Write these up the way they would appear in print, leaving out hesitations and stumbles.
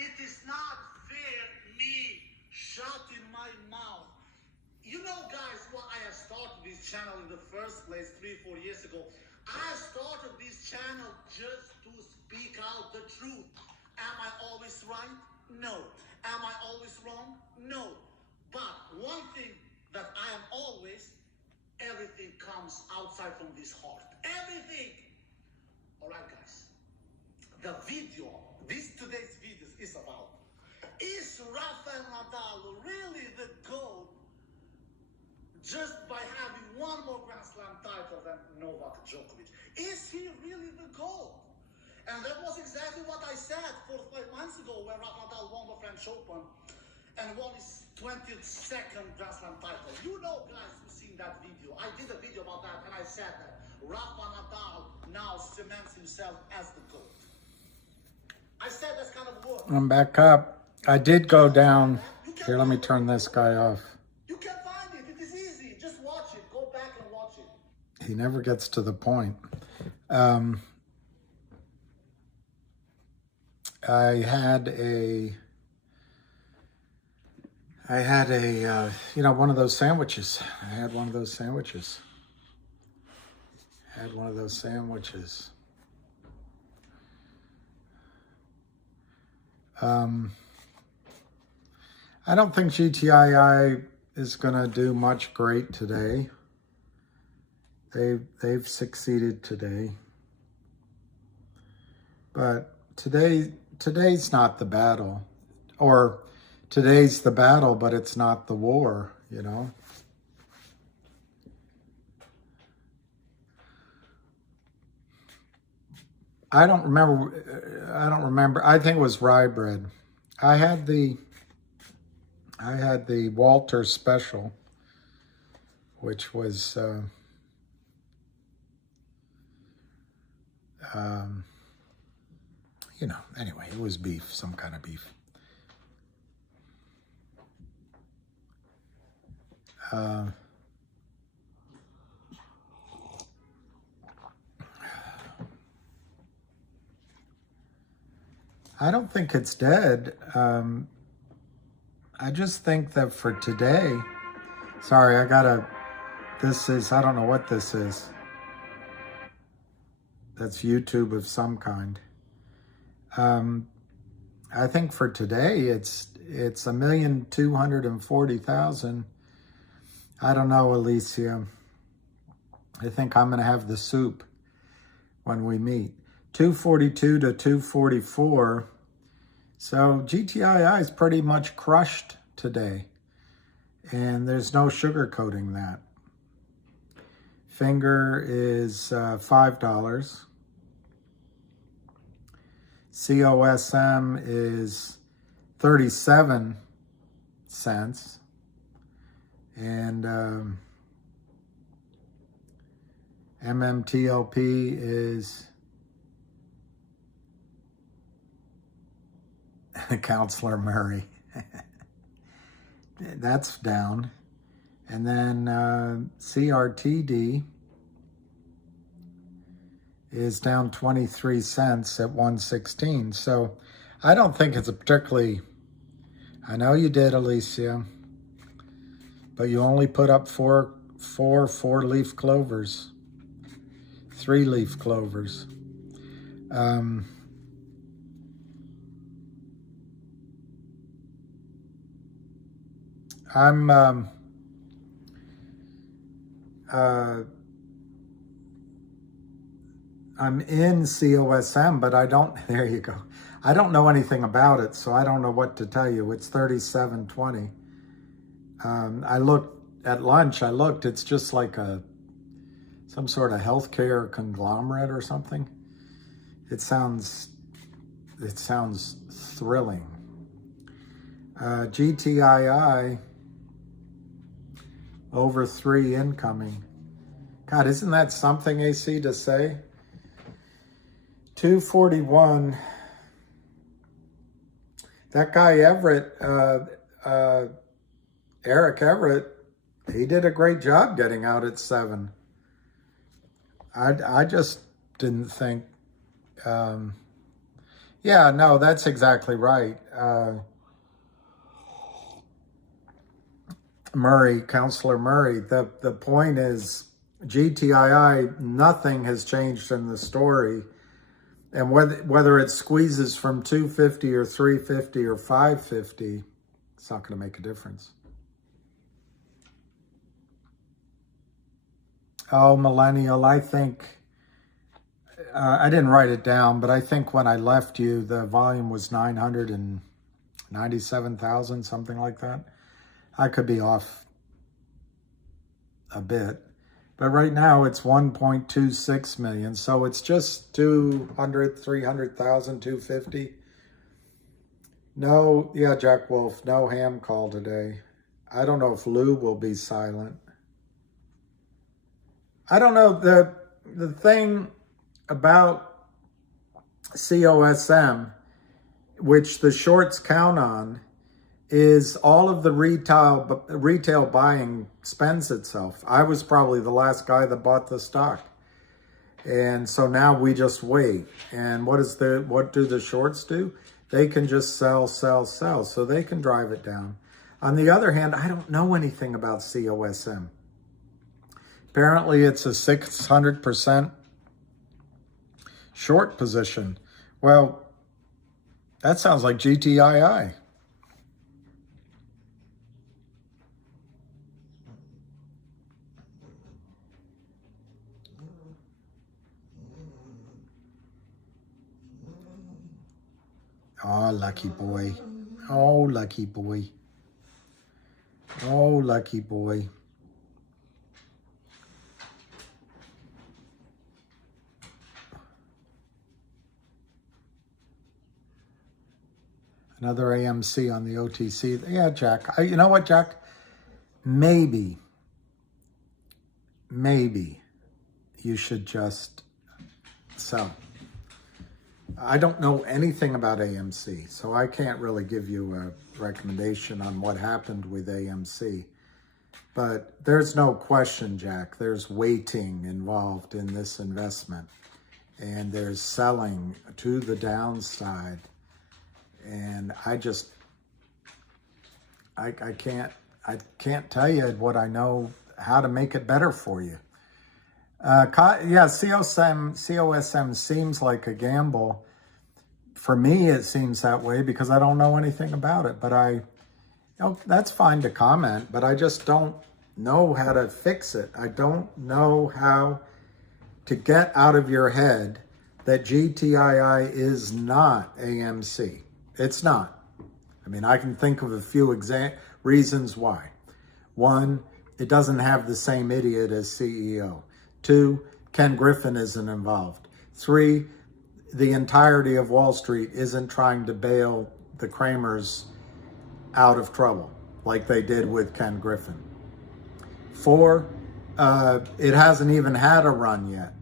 it is not fair me shutting my mouth. You know, guys, why I have started this channel in the first place 3-4 years ago. I started this channel just to speak out the truth. Am I always right? No. Am I always wrong? No. But one thing that I am always, everything comes outside from this heart. Everything. All right, guys. The video, today's video is about, is Rafael Nadal really the GOAT just by having one more Grand Slam title than Novak Djokovic? Is he really the GOAT? And that was exactly what I said 4-5 months ago when Rafael Nadal won the French Open and won his 22nd Grand Slam title. You know, guys, who've seen that video. I did a video about that, and I said that Rafael Nadal now cements himself as the GOAT. I said that's kind of word. I'm back up. I did go down. Here, let me turn this guy off. You can find it. It is easy. Just watch it. Go back and watch it. He never gets to the point. I had a you know, one of those sandwiches. I had one of those sandwiches. I don't think GTII is going to do much great today. They've succeeded today. But today's not the battle. Or today's the battle, but it's not the war, you know. I don't remember. I think it was rye bread. I had the Walter special, which was you know, anyway, it was beef, some kind of beef. I don't think it's dead. I just think that for today, sorry, I don't know what this is. That's YouTube of some kind. I think for today, it's 1,240,000. I don't know, Alicia. I think I'm going to have the soup when we meet. 242 to 244. So GTII is pretty much crushed today. And there's no sugarcoating that. Finger is $5. COSM is 37 cents. And MMTLP is Counselor Murray. That's down. And then CRTD is down 23 cents at 116. So I don't think it's a particularly, I know you did, Alicia, but you only put up four 4-leaf clovers, 3-leaf clovers. I'm in COSM, but I don't, there you go. I don't know anything about it, so I don't know what to tell you. It's 37.20. I looked at lunch, it's just like some sort of healthcare conglomerate or something. It sounds thrilling. GTII, over 3 incoming. God, isn't that something, AC, to say? 241. That guy Everett, Eric Everett, he did a great job getting out at 7. I just didn't think, Yeah, no, that's exactly right. Counselor Murray, the point is GTII, nothing has changed in the story. And whether it squeezes from 250 or 350 or 550, it's not going to make a difference. Oh, Millennial, I think, I didn't write it down, but I think when I left you, the volume was 997,000, something like that. I could be off a bit, but right now it's 1.26 million. So it's just 200, 300,000, 250. No, yeah, Jack Wolf, no ham call today. I don't know if Lou will be silent. I don't know. The thing about COSM, which the shorts count on, is all of the retail buying spends itself. I was probably the last guy that bought the stock. And so now we just wait. And what do the shorts do? They can just sell, so they can drive it down. On the other hand, I don't know anything about COSM. Apparently it's a 600% short position. Well, that sounds like GTII. Oh, lucky boy. Oh, lucky boy. Oh, lucky boy. Another AMC on the OTC. Yeah, Jack. You know what, Jack? Maybe you should just sell. I don't know anything about AMC, so I can't really give you a recommendation on what happened with AMC. But there's no question, Jack, there's waiting involved in this investment. And there's selling to the downside. And I can't tell you what I know, how to make it better for you. Yeah, COSM seems like a gamble. For me, it seems that way because I don't know anything about it. But that's fine to comment, but I just don't know how to fix it. I don't know how to get out of your head that GTII is not AMC. It's not. I mean, I can think of a few reasons why. One, it doesn't have the same idiot as CEO. Two, Ken Griffin isn't involved. Three, the entirety of Wall Street isn't trying to bail the Cramers out of trouble like they did with Ken Griffin. Four, it hasn't even had a run yet.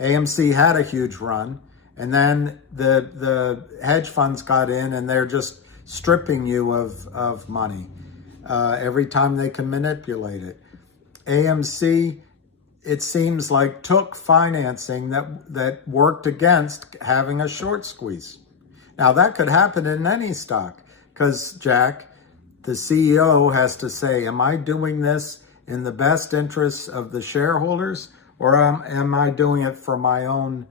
AMC had a huge run, and then the hedge funds got in, and they're just stripping you of money every time they can manipulate it. AMC, it seems like, took financing that worked against having a short squeeze. Now, that could happen in any stock because, Jack, the CEO has to say, am I doing this in the best interests of the shareholders, or am I doing it for my own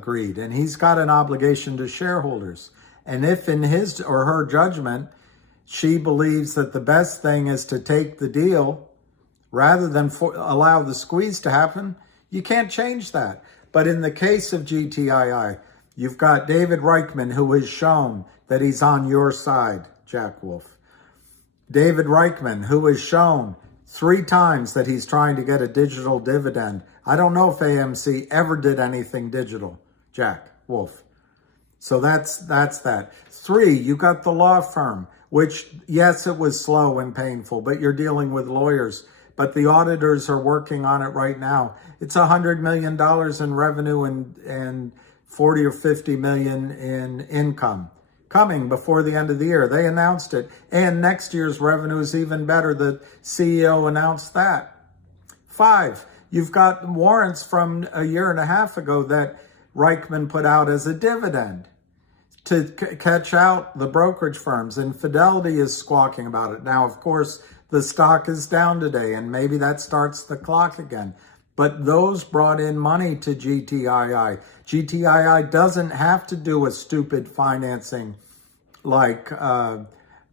greed? And he's got an obligation to shareholders. And if in his or her judgment, she believes that the best thing is to take the deal rather than allow the squeeze to happen, you can't change that. But in the case of GTII, you've got David Reichman, who has shown that he's on your side, Jack Wolf. David Reichman, who has shown 3 times that he's trying to get a digital dividend. I don't know if AMC ever did anything digital, Jack Wolf. So that's that. 3, you got the law firm, which, yes, it was slow and painful, but you're dealing with lawyers. But the auditors are working on it right now. It's $100 million in revenue and 40 or 50 million in income coming before the end of the year. They announced it. And next year's revenue is even better. The CEO announced that. 5, you've got warrants from a year and a half ago that Reichman put out as a dividend. to catch out the brokerage firms, and Fidelity is squawking about it. Now, of course, the stock is down today, and maybe that starts the clock again. But those brought in money to GTII. GTII doesn't have to do a stupid financing like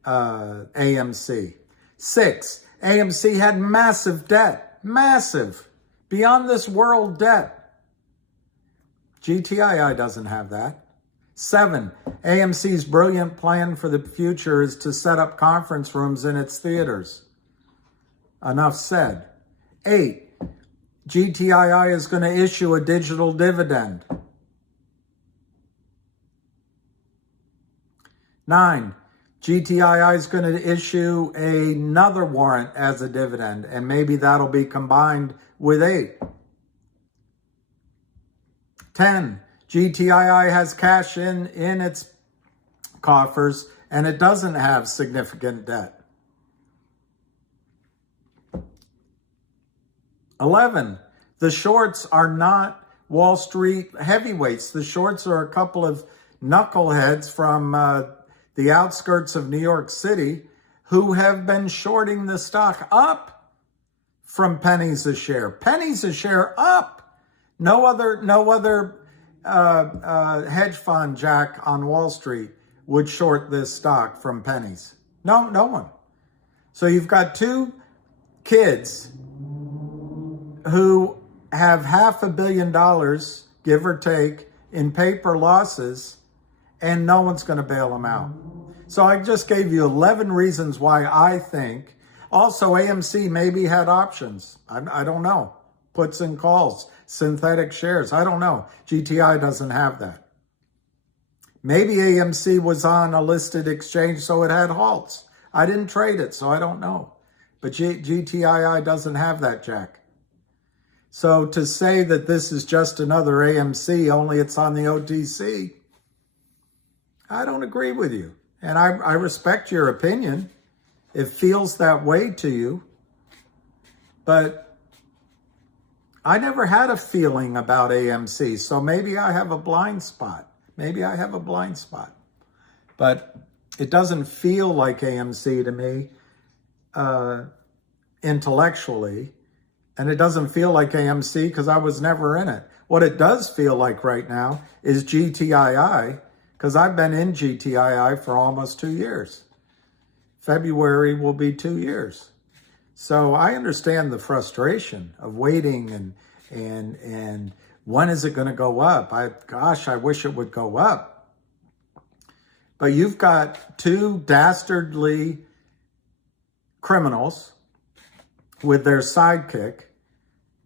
AMC. 6, AMC had massive debt, massive, beyond this world debt. GTII doesn't have that. 7, AMC's brilliant plan for the future is to set up conference rooms in its theaters. Enough said. 8, GTII is going to issue a digital dividend. 9, GTII is going to issue another warrant as a dividend, and maybe that'll be combined with 8. 10, GTII has cash in its coffers, and it doesn't have significant debt. 11, the shorts are not Wall Street heavyweights. The shorts are a couple of knuckleheads from the outskirts of New York City who have been shorting the stock up from pennies a share. Pennies a share up. No other hedge fund jack on Wall Street would short this stock from pennies. No one. So you've got 2 kids who have $500 million, give or take, in paper losses, and no one's going to bail them out. So I just gave you 11 reasons why I think. Also, AMC maybe had options. I don't know. Puts and calls, synthetic shares. I don't know. GTI doesn't have that. Maybe AMC was on a listed exchange, so it had halts. I didn't trade it, so I don't know. But GTII doesn't have that, Jack. So to say that this is just another AMC, only it's on the OTC, I don't agree with you. And I respect your opinion. It feels that way to you. But I never had a feeling about AMC, so maybe I have a blind spot. But it doesn't feel like AMC to me intellectually. And it doesn't feel like AMC because I was never in it. What it does feel like right now is GTII, because I've been in GTII for almost 2 years. February will be 2 years. So I understand the frustration of waiting and when is it going to go up? I wish it would go up. But you've got 2 dastardly criminals with their sidekick,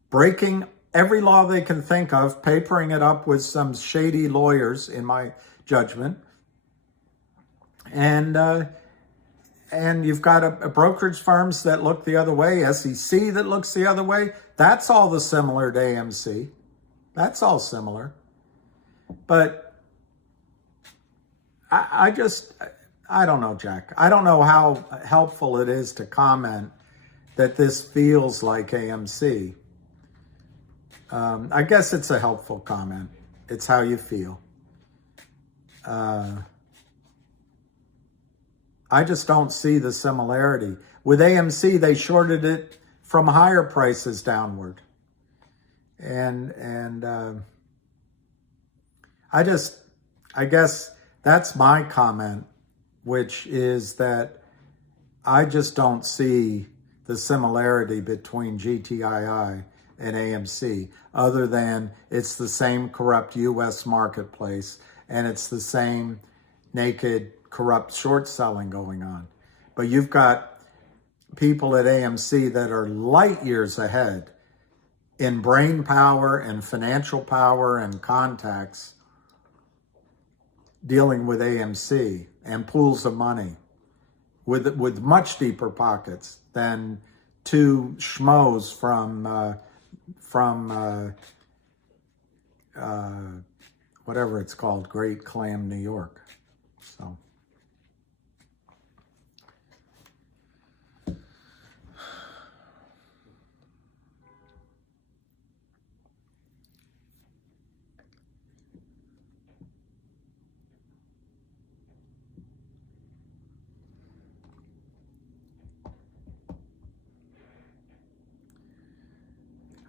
breaking every law they can think of, papering it up with some shady lawyers, in my judgment. And you've got a brokerage firms that look the other way, SEC that looks the other way. That's all the similar to AMC. That's all similar. But I don't know, Jack. I don't know how helpful it is to comment that this feels like AMC. I guess it's a helpful comment. It's how you feel. I just don't see the similarity. With AMC, they shorted it from higher prices downward. And I guess that's my comment, which is that I just don't see the similarity between GTII and AMC, other than it's the same corrupt U.S. marketplace and it's the same naked, corrupt short selling going on. But you've got people at AMC that are light years ahead in brain power and financial power and contacts dealing with AMC and pools of money with much deeper pockets than 2 schmoes from whatever it's called, Great Clam, New York. So.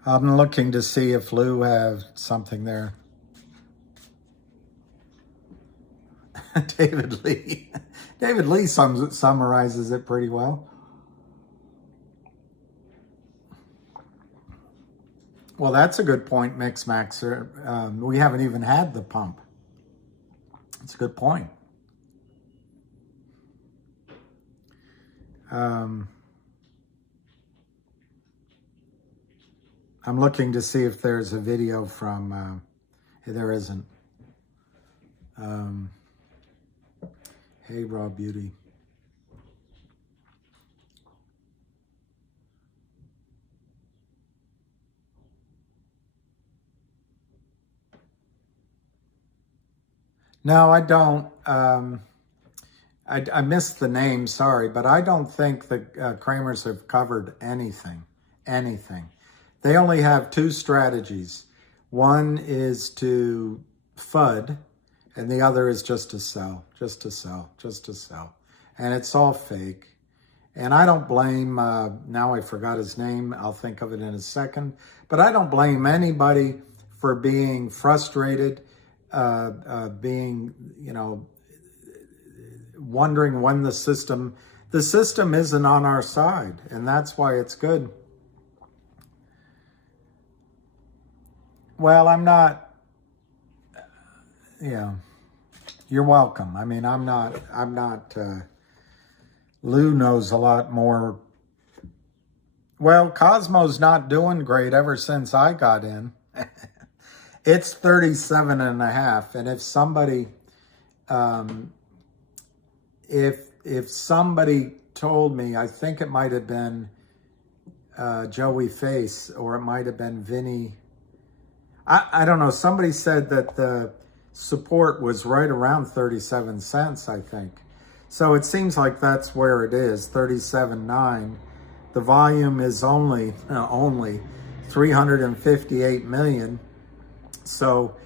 I'm looking to see if Lou has something there. David Lee. David Lee summarizes it pretty well. Well, that's a good point, Mix Maxer. We haven't even had the pump. That's a good point. I'm looking to see if there's a video from, there isn't. Hey, Raw Beauty. No, I don't. I missed the name, sorry, but I don't think the Cramers have covered anything. They only have two strategies. One is to FUD, and the other is just to sell. And it's all fake. And I don't blame, now I forgot his name, I'll think of it in a second, but I don't blame anybody for being frustrated, being, wondering when the system isn't on our side, and that's why it's good. Well, I'm not, you're welcome. I mean, I'm not, Lou knows a lot more. Well, Cosmo's not doing great ever since I got in. It's 37.5. And if somebody, if somebody told me, I think it might have been Joey Face, or it might have been Vinny. I don't know. Somebody said that the support was right around 37 cents, I think. So it seems like that's where it is, 37.9. The volume is only 358 million. So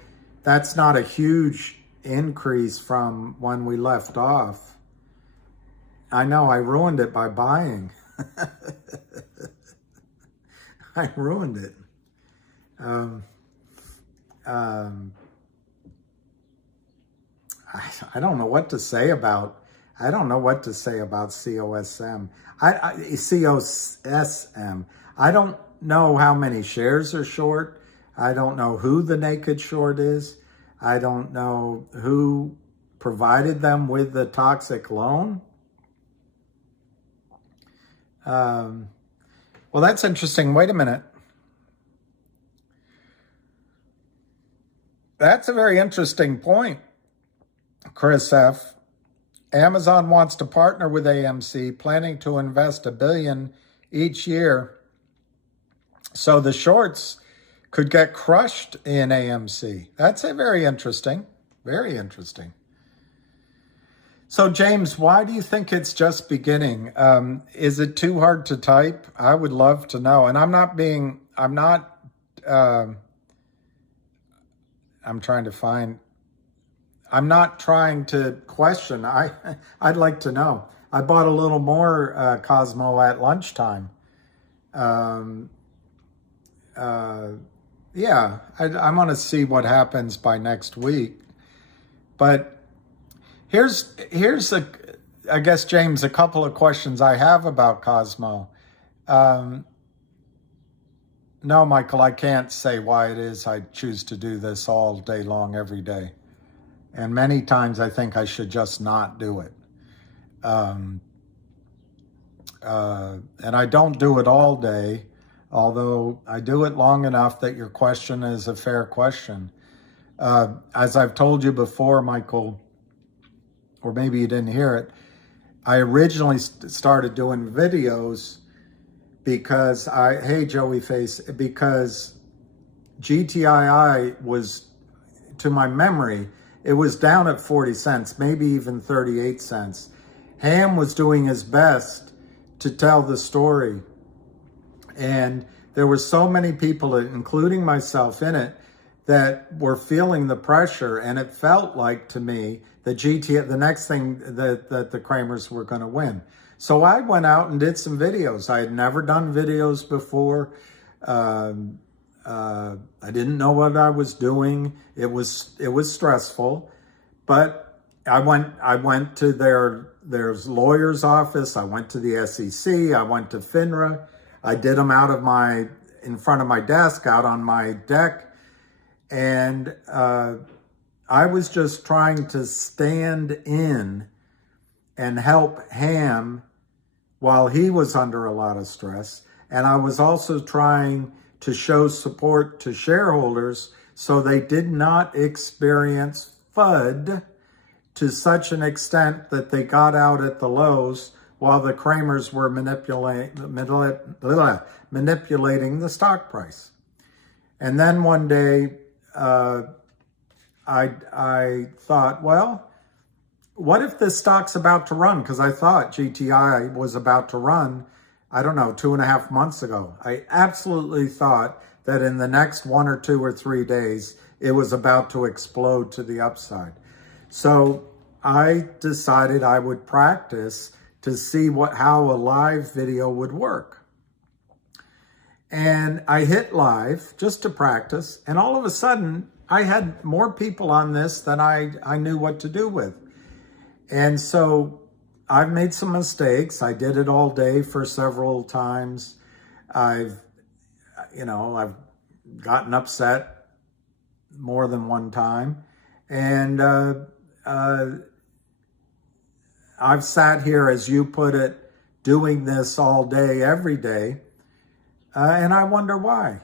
that's not a huge increase from when we left off. I know I ruined it by buying. I ruined it. I don't know what to say about. I don't know what to say about COSM. COSM. I don't know how many shares are short. I don't know who the naked short is. I don't know who provided them with the toxic loan. Well, that's interesting. Wait a minute. That's a very interesting point, Chris F. Amazon wants to partner with AMC, planning to invest $1 billion each year. So the shorts could get crushed in AMC. That's very interesting. Very interesting. So James, why do you think it's just beginning? Is it too hard to type? I would love to know. And I'm not trying to question. I'd like to know. I bought a little more Cosmo at lunchtime. Yeah, I want to see what happens by next week. But here's I guess, James, a couple of questions I have about Cosmo. No, Michael, I can't say why it is I choose to do this all day long, every day. And many times I think I should just not do it. And I don't do it all day, although I do it long enough that your question is a fair question. As I've told you before, Michael, or maybe you didn't hear it, I originally started doing videos because hey, Joey Face, because GTII was, to my memory, it was down at 40 cents, maybe even 38 cents. Ham was doing his best to tell the story. And there were so many people, including myself in it, that were feeling the pressure. And it felt like to me that the next thing that the Kramers were going to win. So I went out and did some videos. I had never done videos before. I didn't know what I was doing. It was stressful, but I went to there's lawyer's office. I went to the SEC. I went to FINRA. I did them in front of my desk, out on my deck. And I was just trying to stand in and help Ham while he was under a lot of stress. And I was also trying to show support to shareholders so they did not experience FUD to such an extent that they got out at the lows while the Cramers were manipulating the stock price. And then one day, I thought, well, what if this stock's about to run? Because I thought GTI was about to run, I don't know, 2.5 months ago. I absolutely thought that in the next 1 or 2 or 3 days, it was about to explode to the upside. So I decided I would practice to see how a live video would work. And I hit live just to practice. And all of a sudden, I had more people on this than I knew what to do with. And so I've made some mistakes. I did it all day for several times. I've gotten upset more than one time. And I've sat here, as you put it, doing this all day, every day. And I wonder why.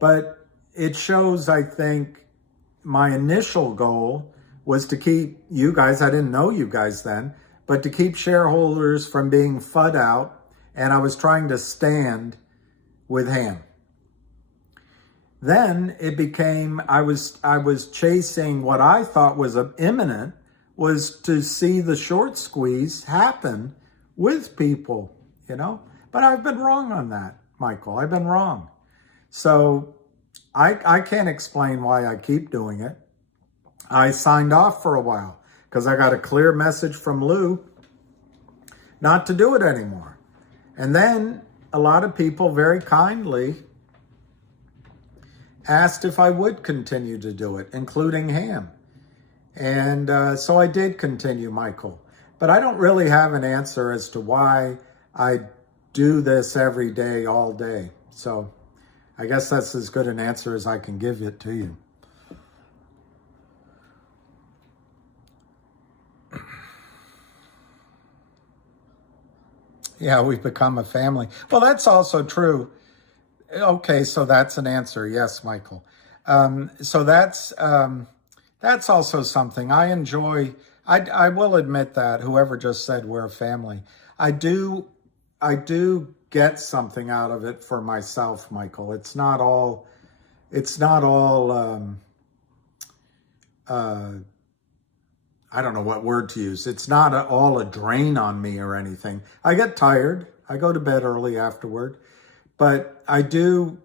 But it shows, I think, my initial goal was to keep you guys, I didn't know you guys then, but to keep shareholders from being FUD out. And I was trying to stand with Ham. Then it became, I was chasing what I thought was imminent, was to see the short squeeze happen with people, But I've been wrong on that, Michael. I've been wrong. So I can't explain why I keep doing it. I signed off for a while because I got a clear message from Lou not to do it anymore. And then a lot of people very kindly asked if I would continue to do it, including Ham. And so I did continue, Michael. But I don't really have an answer as to why I do this every day, all day. So I guess that's as good an answer as I can give it to you. Yeah, we've become a family. Well, that's also true. Okay, so that's an answer. Yes, Michael. So that's also something I enjoy. I will admit that, whoever just said we're a family, I do get something out of it for myself, Michael. It's not all I don't know what word to use. It's not all a drain on me or anything. I get tired. I go to bed early afterward, but I do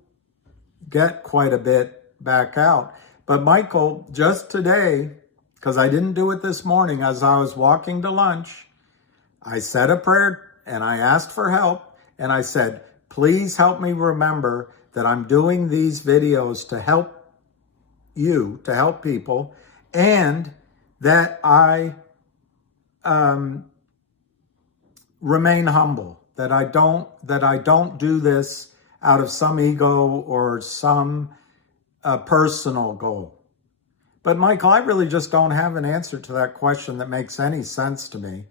get quite a bit back out. But Michael, just today, because I didn't do it this morning, as I was walking to lunch, I said a prayer and I asked for help. And I said, please help me remember that I'm doing these videos to help you, to help people, and that I remain humble, that I don't do this out of some ego or some personal goal. But Michael, I really just don't have an answer to that question that makes any sense to me.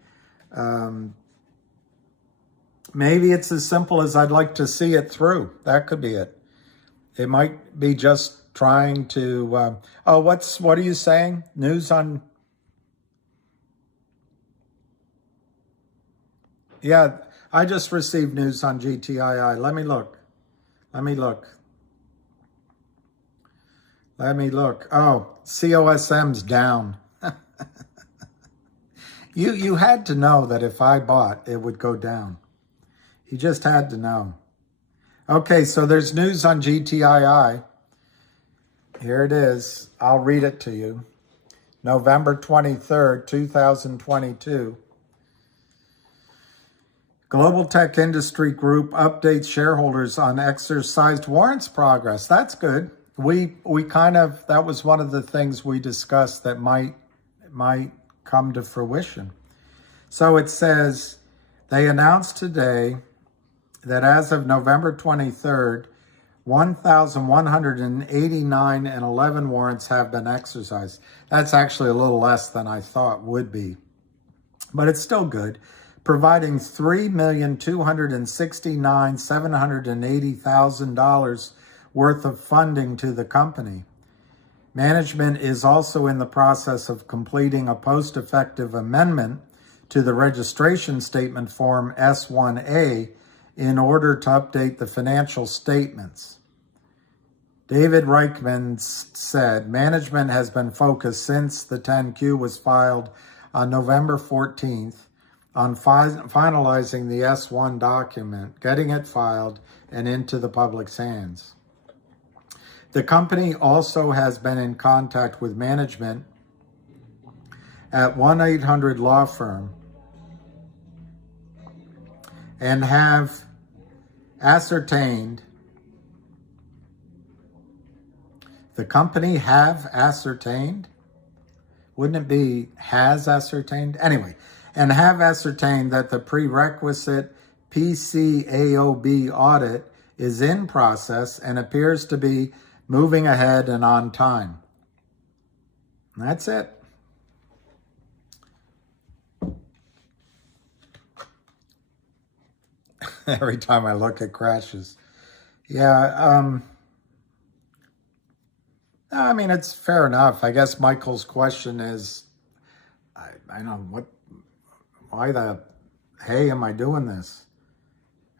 Maybe it's as simple as I'd like to see it through. That could be it. It might be just trying to, what are you saying? News on, yeah, I just received news on GTII. Let me look. Oh, COSM's down. You had to know that if I bought, it would go down. You just had to know. Okay, so there's news on GTII. Here it is. I'll read it to you. November 23rd, 2022. Global Tech Industry Group updates shareholders on exercised warrants progress. That's good. We kind of, that was one of the things we discussed that might come to fruition. So it says, they announced today that as of November 23rd, 1,189 and 11 warrants have been exercised. That's actually a little less than I thought would be, but it's still good, providing $3,269,780,000 worth of funding to the company. Management is also in the process of completing a post-effective amendment to the registration statement form S1A in order to update the financial statements. David Reichman said, management has been focused since the 10Q was filed on November 14th on finalizing the S1 document, getting it filed, and into the public's hands. The company also has been in contact with management at 1-800 Law Firm and have ascertained, the company have ascertained? Wouldn't it be has ascertained? Anyway, and have ascertained that the prerequisite PCAOB audit is in process and appears to be moving ahead and on time. That's it. Every time I look, it crashes. Yeah, I mean, it's fair enough. I guess Michael's question is, I know, why the hey am I doing this?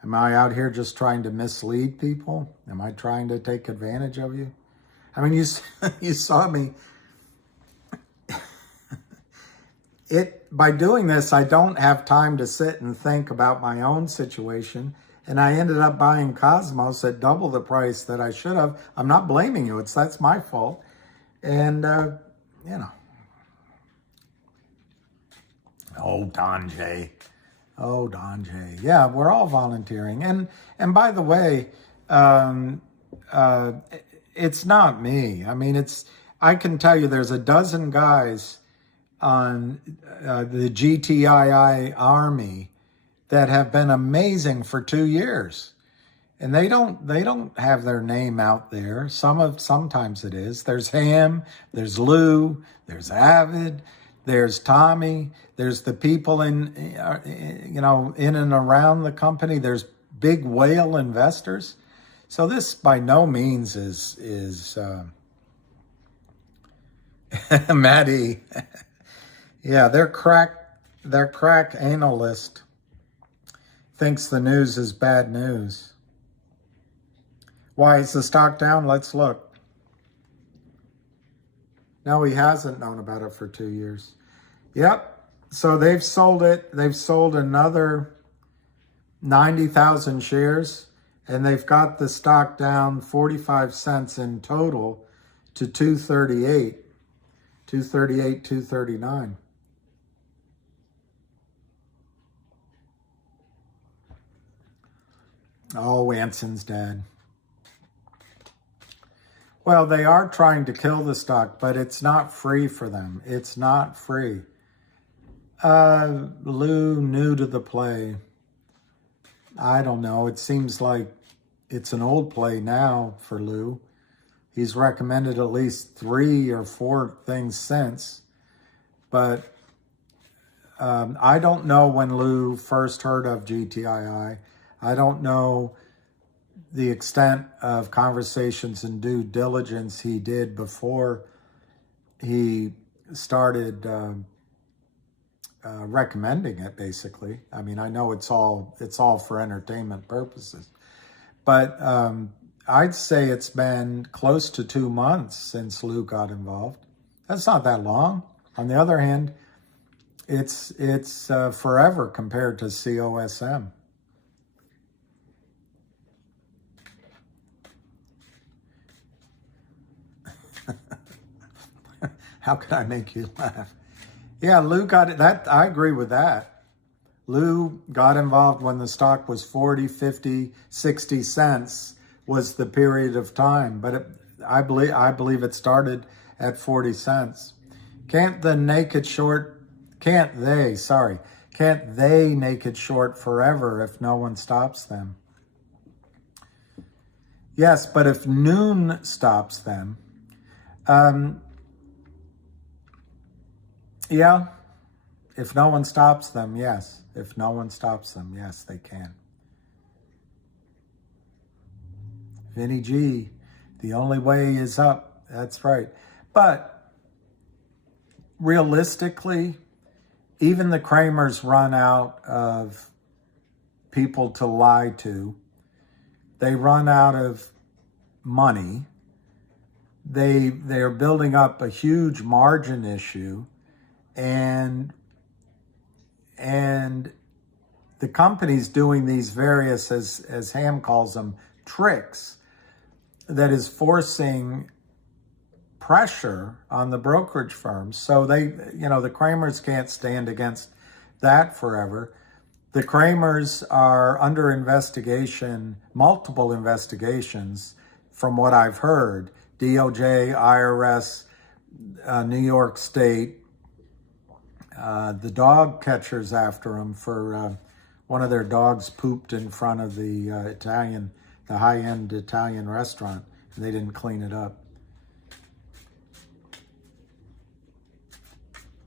Am I out here just trying to mislead people? Am I trying to take advantage of you? I mean, you saw me. By doing this, I don't have time to sit and think about my own situation. And I ended up buying Cosmos at double the price that I should have. I'm not blaming you. That's my fault. And, you know. Oh, Don J. Oh, Don J. Yeah, we're all volunteering. And by the way, it's not me. I mean, I can tell you there's a dozen guys on the GTII Army that have been amazing for 2 years. And they don't have their name out there. Sometimes it is. There's Ham, there's Lou, there's Avid, there's Tommy, there's the people in and around the company. There's big whale investors. So this by no means is Maddie. Yeah, their crack analyst thinks the news is bad news. Why is the stock down? Let's look. No, he hasn't known about it for 2 years. Yep. So they've sold it. They've sold another 90,000 shares, and they've got the stock down 45 cents in total to 238, 239. Oh, Anson's dead. Well, they are trying to kill the stock, but it's not free for them. It's not free. Lou, new to the play. I don't know. It seems like it's an old play now for Lou. He's recommended at least 3 or 4 things since. But I don't know when Lou first heard of GTII. I don't know the extent of conversations and due diligence he did before he started recommending it, basically. I mean, I know it's all for entertainment purposes. But I'd say it's been close to 2 months since Lou got involved. That's not that long. On the other hand, it's forever compared to COSM. How can I make you laugh? Yeah, Lou got it. That I agree with that. Lou got involved when the stock was 40, 50, 60 cents was the period of time. But I believe it started at 40 cents. Can't they naked short forever if no one stops them? Yes, but if noon stops them, yeah, if no one stops them, yes. If no one stops them, yes, they can. Vinny G, the only way is up. That's right. But realistically, even the Cramers run out of people to lie to. They run out of money. They're building up a huge margin issue, and the company's doing these various, as Ham calls them, tricks that is forcing pressure on the brokerage firms. So the Cramers can't stand against that forever. The Cramers are under investigation, multiple investigations, from what I've heard. DOJ, IRS, New York State. The dog catcher's after them for one of their dogs pooped in front of the high-end Italian restaurant. And they didn't clean it up.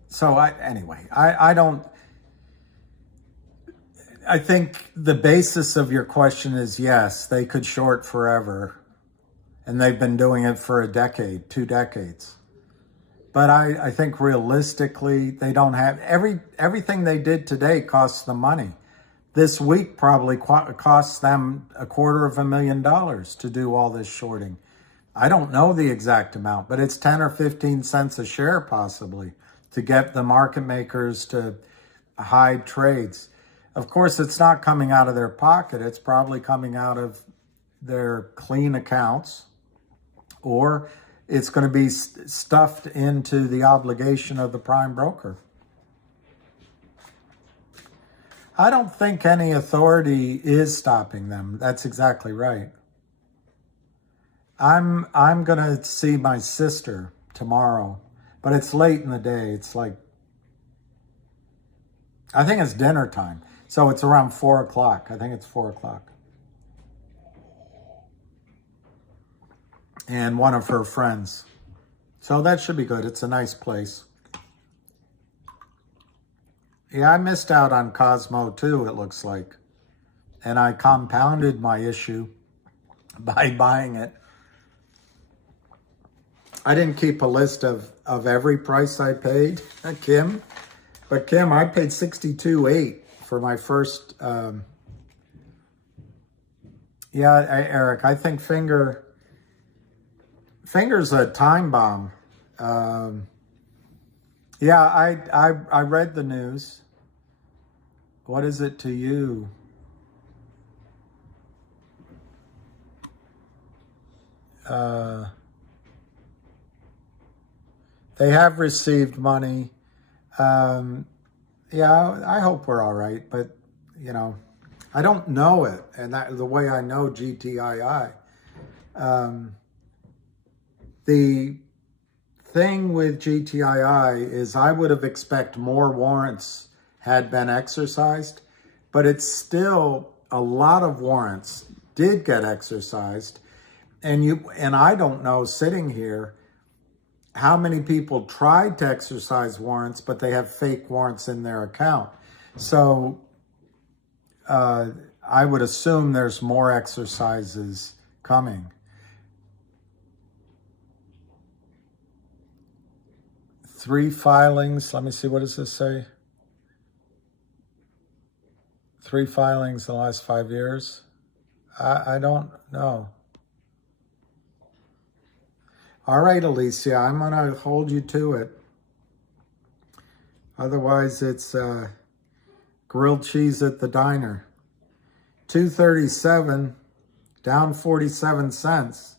So I think the basis of your question is yes, they could short forever. And they've been doing it for a decade, 2 decades. But I think realistically, they don't have, everything they did today costs them money. This week probably costs them $250,000 to do all this shorting. I don't know the exact amount, but it's 10 or 15 cents a share possibly to get the market makers to hide trades. Of course, it's not coming out of their pocket. It's probably coming out of their clean accounts, or it's going to be stuffed into the obligation of the prime broker. I don't think any authority is stopping them. That's exactly right. I'm going to see my sister tomorrow, but it's late in the day. It's like, I think it's dinner time. So it's around 4 o'clock. I think it's 4 o'clock. And one of her friends. So that should be good. It's a nice place. Yeah, I missed out on Cosmo too, it looks like. And I compounded my issue by buying it. I didn't keep a list of every price I paid, Kim. But Kim, I paid $62.8 for my first. Eric, I think Finger's a time bomb. I read the news. What is it to you? They have received money. I hope we're all right, but I don't know it, and the way I know GTII. The thing with GTII is I would have expected more warrants had been exercised, but it's still a lot of warrants did get exercised, and I don't know sitting here how many people tried to exercise warrants, but they have fake warrants in their account. So I would assume there's more exercises coming. 3 filings. Let me see. What does this say? 3 filings in the last 5 years. I don't know. All right, Alicia, I'm going to hold you to it. Otherwise, it's grilled cheese at the diner. 237, down 47 cents.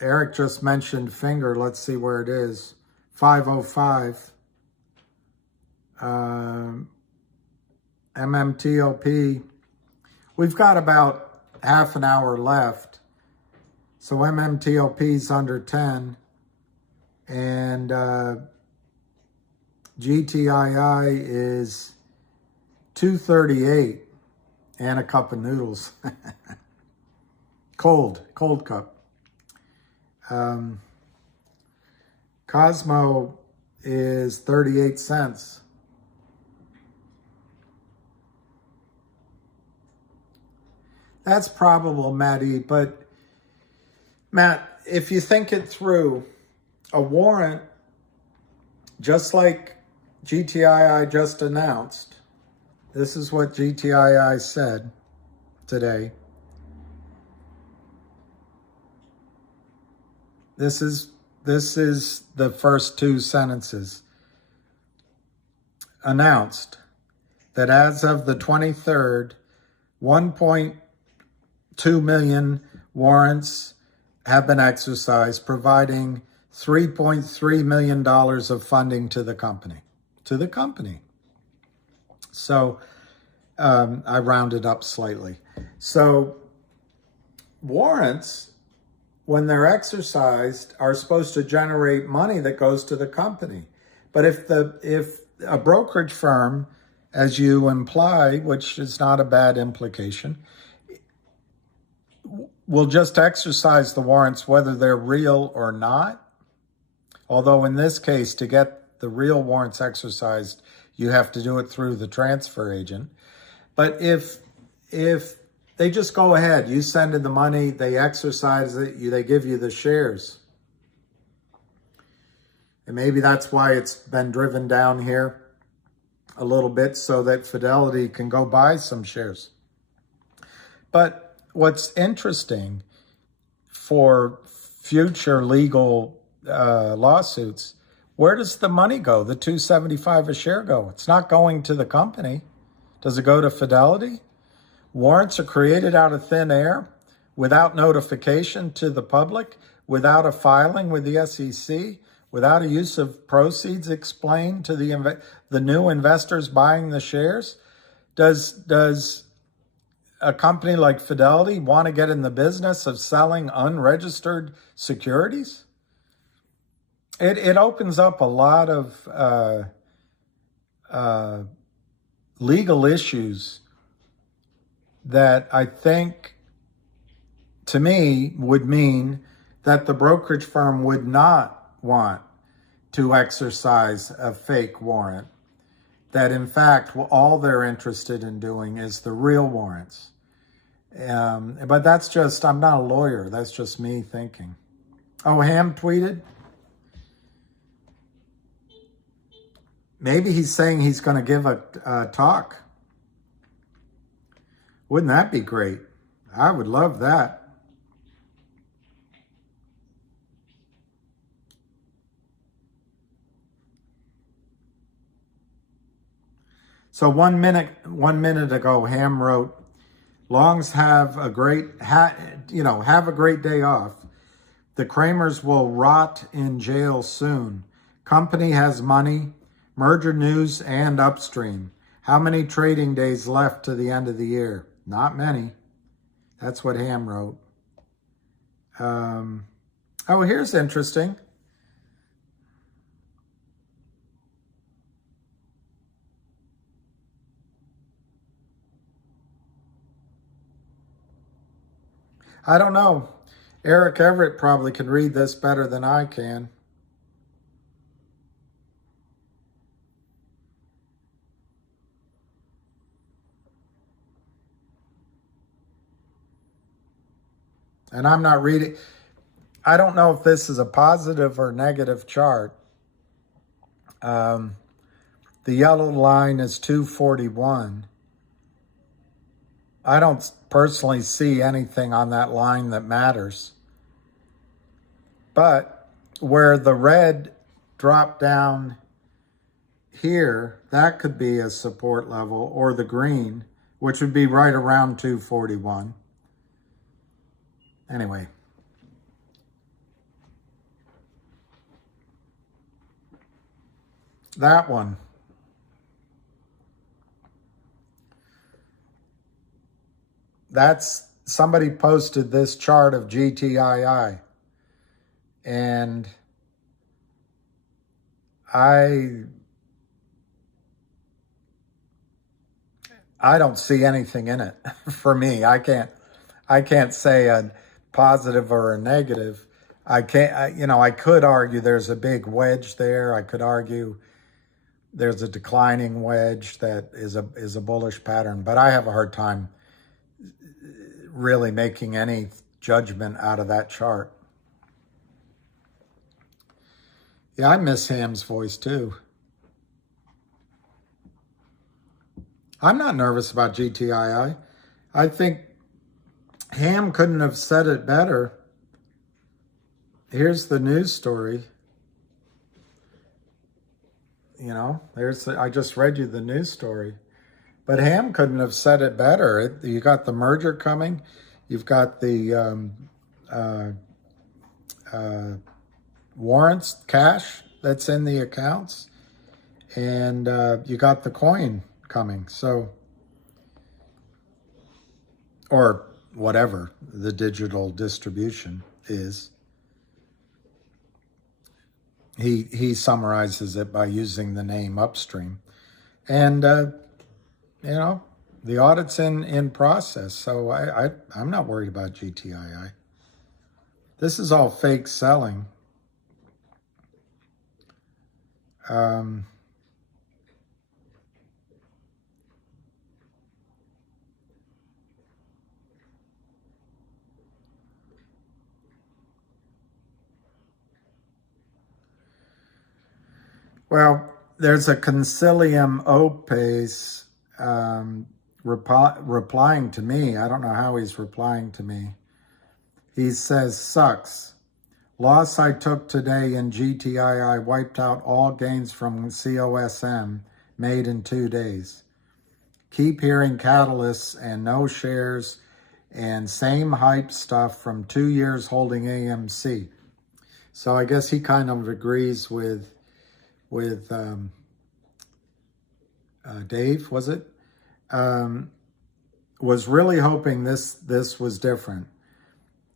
Eric just mentioned Finger. Let's see where it is. 505. MMTLP. We've got about half an hour left. So MMTLP is under 10. And GTII is 238 and a cup of noodles. cold cup. Cosmo is 38 cents. That's probable, Matty, but Matt, if you think it through, a warrant, just like GTII just announced, this is what GTII said today. This is the first two sentences. Announced that as of the 23rd, 1.2 million warrants have been exercised, providing $3.3 million of funding to the company. So I rounded up slightly. So warrants, when they're exercised, are supposed to generate money that goes to the company. But if a brokerage firm, as you imply, which is not a bad implication, will just exercise the warrants whether they're real or not, although in this case, to get the real warrants exercised, you have to do it through the transfer agent. But if they just go ahead, you send in the money, they exercise it, they give you the shares. And maybe that's why it's been driven down here a little bit, so that Fidelity can go buy some shares. But what's interesting for future legal lawsuits, where does the money go? The $2.75 a share go? It's not going to the company. Does it go to Fidelity? Warrants are created out of thin air without notification to the public, without a filing with the SEC, without a use of proceeds explained to the new investors buying the shares. Does a company like Fidelity want to get in the business of selling unregistered securities? It opens up a lot of legal issues that I think, to me, would mean that the brokerage firm would not want to exercise a fake warrant. That, in fact, all they're interested in doing is the real warrants. But that's just, I'm not a lawyer. That's just me thinking. Oh, Ham tweeted? Maybe he's saying he's going to give a talk. Wouldn't that be great? I would love that. So 1 minute ago, Ham wrote, "Longs have a great have a great day off. The Kramers will rot in jail soon. Company has money, merger news, and upstream. How many trading days left to the end of the year? Not many." That's what Ham wrote. Oh, here's interesting. I don't know. Eric Everett probably can read this better than I can. And I'm not reading. I don't know if this is a positive or negative chart. The yellow line is 241. I don't personally see anything on that line that matters. But where the red dropped down here, that could be a support level, or the green, which would be right around 241. Anyway. That one. somebody posted this chart of GTII, and I don't see anything in it for me. I can't say a positive or a negative. I could argue there's a big wedge there. I could argue there's a declining wedge that is a bullish pattern, but I have a hard time really making any judgment out of that chart. Yeah, I miss Ham's voice too. I'm not nervous about GTII. I think Ham couldn't have said it better. Here's the news story. I just read you the news story. But Ham couldn't have said it better. You got the merger coming. You've got the warrants, cash that's in the accounts. And you got the coin coming. So, or whatever the digital distribution is. He summarizes it by using the name Upstream. And, the audit's in process. So I'm not worried about GTII. This is all fake selling. Well, there's a Concilium Opes replying to me. I don't know how he's replying to me. He says, sucks. Loss I took today in GTII wiped out all gains from COSM made in 2 days. Keep hearing catalysts and no shares and same hype stuff from 2 years holding AMC. So I guess he kind of agrees with Dave, was it? Was really hoping this was different.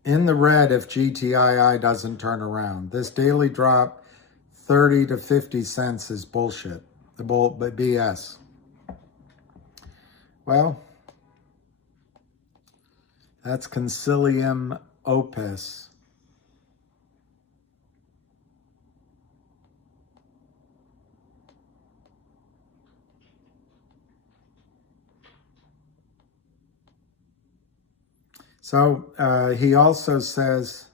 In the red if GTII doesn't turn around. This daily drop, 30 to 50 cents is bullshit. BS. Well, that's Concilium Opes. So he also says,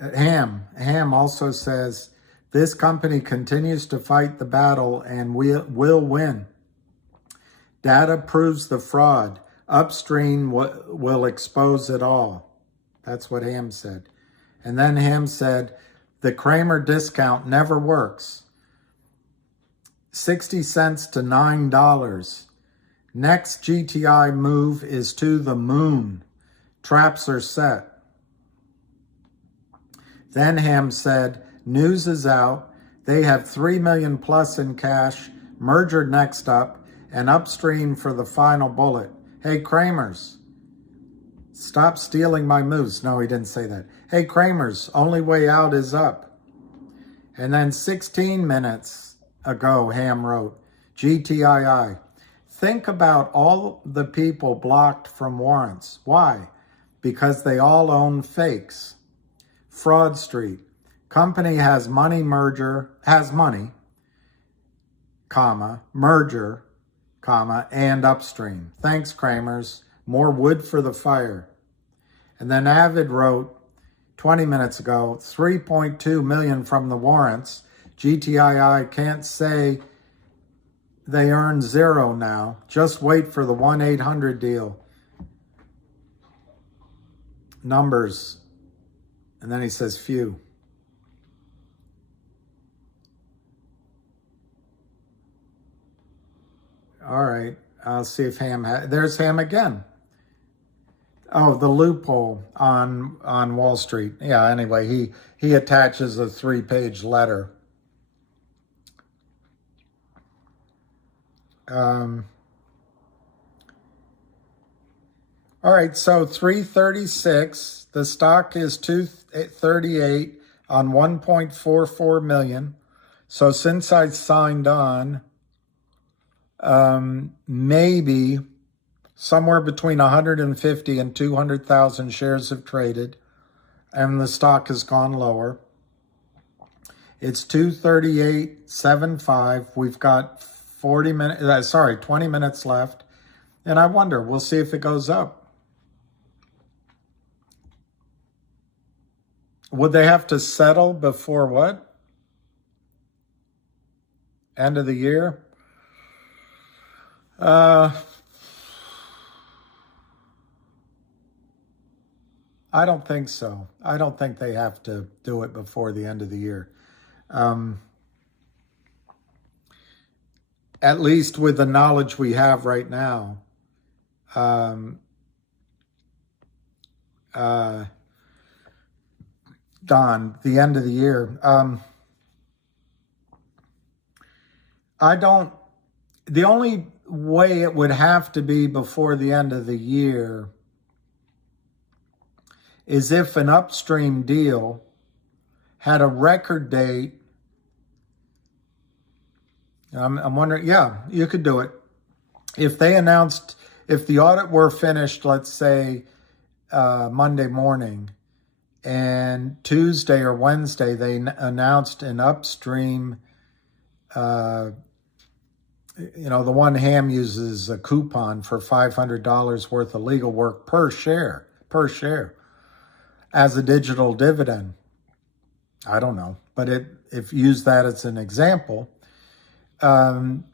Ham also says, this company continues to fight the battle and will win. Data proves the fraud. Upstream will expose it all. That's what Ham said. And then Ham said, the Kramer discount never works. 60 cents to $9. Next GTI move is to the moon. Traps are set. Then Ham said, news is out. They have 3 million plus in cash. Merger next up. And Upstream for the final bullet. Hey, Kramers, stop stealing my moves. No, he didn't say that. Hey, Kramers, only way out is up. And then 16 minutes ago, Ham wrote, GTII. Think about all the people blocked from warrants. Why? Because they all own fakes. Fraud Street. Company has money, merger, and Upstream. Thanks, Kramers. More wood for the fire. And then Avid wrote 20 minutes ago, 3.2 million from the warrants. GTII can't say they earn zero now. Just wait for the 1-800 deal. Numbers. And then he says few. All right. I'll see if Ham there's Ham again. Oh, the loophole on Wall Street. Yeah, anyway, he attaches a 3-page letter. All right, so 336. The stock is 238 on 1.44 million. So since I signed on, maybe somewhere between 150 and 200,000 shares have traded, and the stock has gone lower. It's 238.75. We've got 20 minutes left. And I wonder, we'll see if it goes up. Would they have to settle before what? End of the year? I don't think so. I don't think they have to do it before the end of the year. At least with the knowledge we have right now. Don, the end of the year. The only way it would have to be before the end of the year is if an upstream deal had a record date. I'm wondering, yeah, you could do it. If they announced, if the audit were finished, let's say Monday morning, and Tuesday or Wednesday they announced an upstream, the one Ham uses a coupon for $500 worth of legal work per share, as a digital dividend. I don't know, but if you use that as an example, the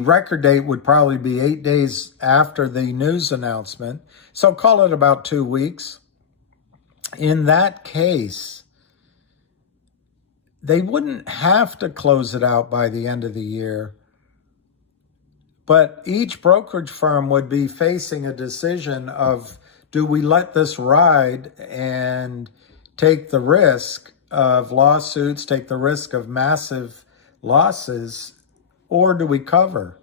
record date would probably be 8 days after the news announcement. So call it about 2 weeks. In that case, they wouldn't have to close it out by the end of the year. But each brokerage firm would be facing a decision of, do we let this ride and take the risk of lawsuits, take the risk of massive losses, or do we cover?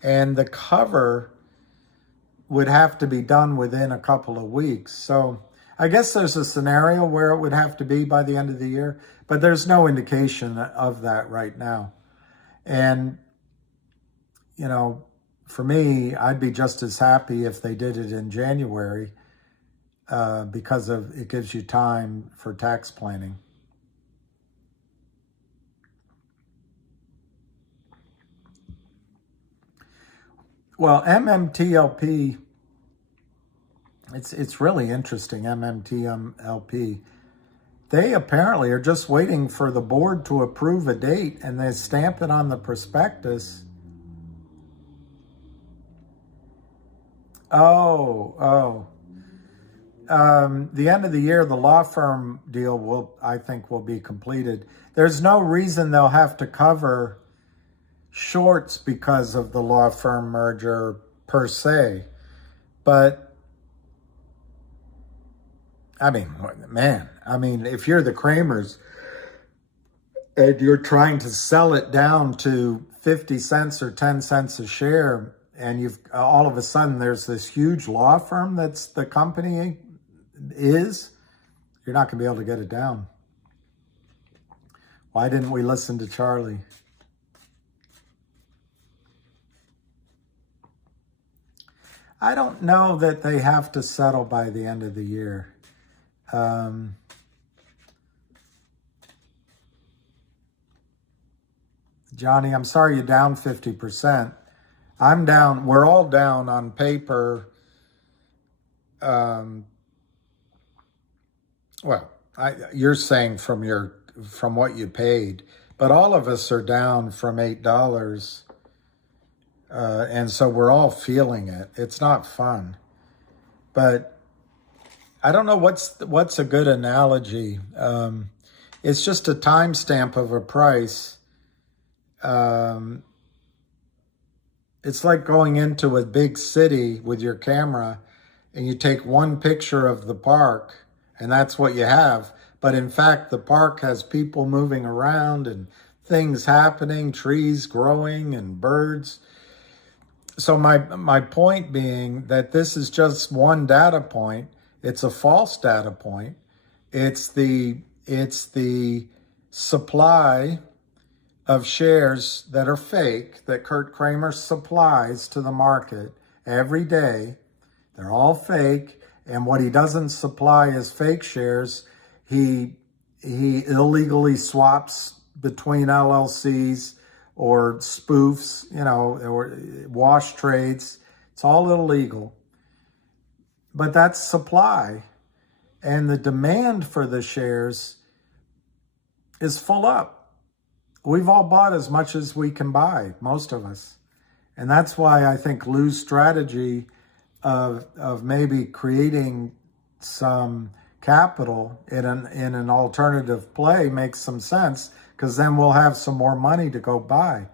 And the cover would have to be done within a couple of weeks. So I guess there's a scenario where it would have to be by the end of the year, but there's no indication of that right now. And, for me, I'd be just as happy if they did it in January because it gives you time for tax planning. Well, MMTLP, it's really interesting, MMTLP. They apparently are just waiting for the board to approve a date, and they stamp it on the prospectus. The end of the year, the law firm deal I think will be completed. There's no reason they'll have to cover shorts because of the law firm merger per se. But if you're the Cramers and you're trying to sell it down to 50 cents or 10 cents a share, and you've all of a sudden there's this huge law firm that's the company you're not going to be able to get it down. Why didn't we listen to Charlie? I don't know that they have to settle by the end of the year. Johnny, I'm sorry you're down 50%. I'm down, we're all down on paper. You're saying from what you paid, but all of us are down from $8. And so we're all feeling it. It's not fun. But I don't know what's a good analogy. It's just a timestamp of a price. It's like going into a big city with your camera and you take one picture of the park and that's what you have. But in fact, the park has people moving around and things happening, trees growing and birds. So my point being that this is just one data point. It's a false data point. It's the supply of shares that are fake that Kurt Kramer supplies to the market every day. They're all fake, and what he doesn't supply is fake shares. He illegally swaps between LLCs or spoofs, or wash trades. It's all illegal. But that's supply. And the demand for the shares is full up. We've all bought as much as we can buy, most of us. And that's why I think Lou's strategy of maybe creating some capital in an alternative play makes some sense, because then we'll have some more money to go buy.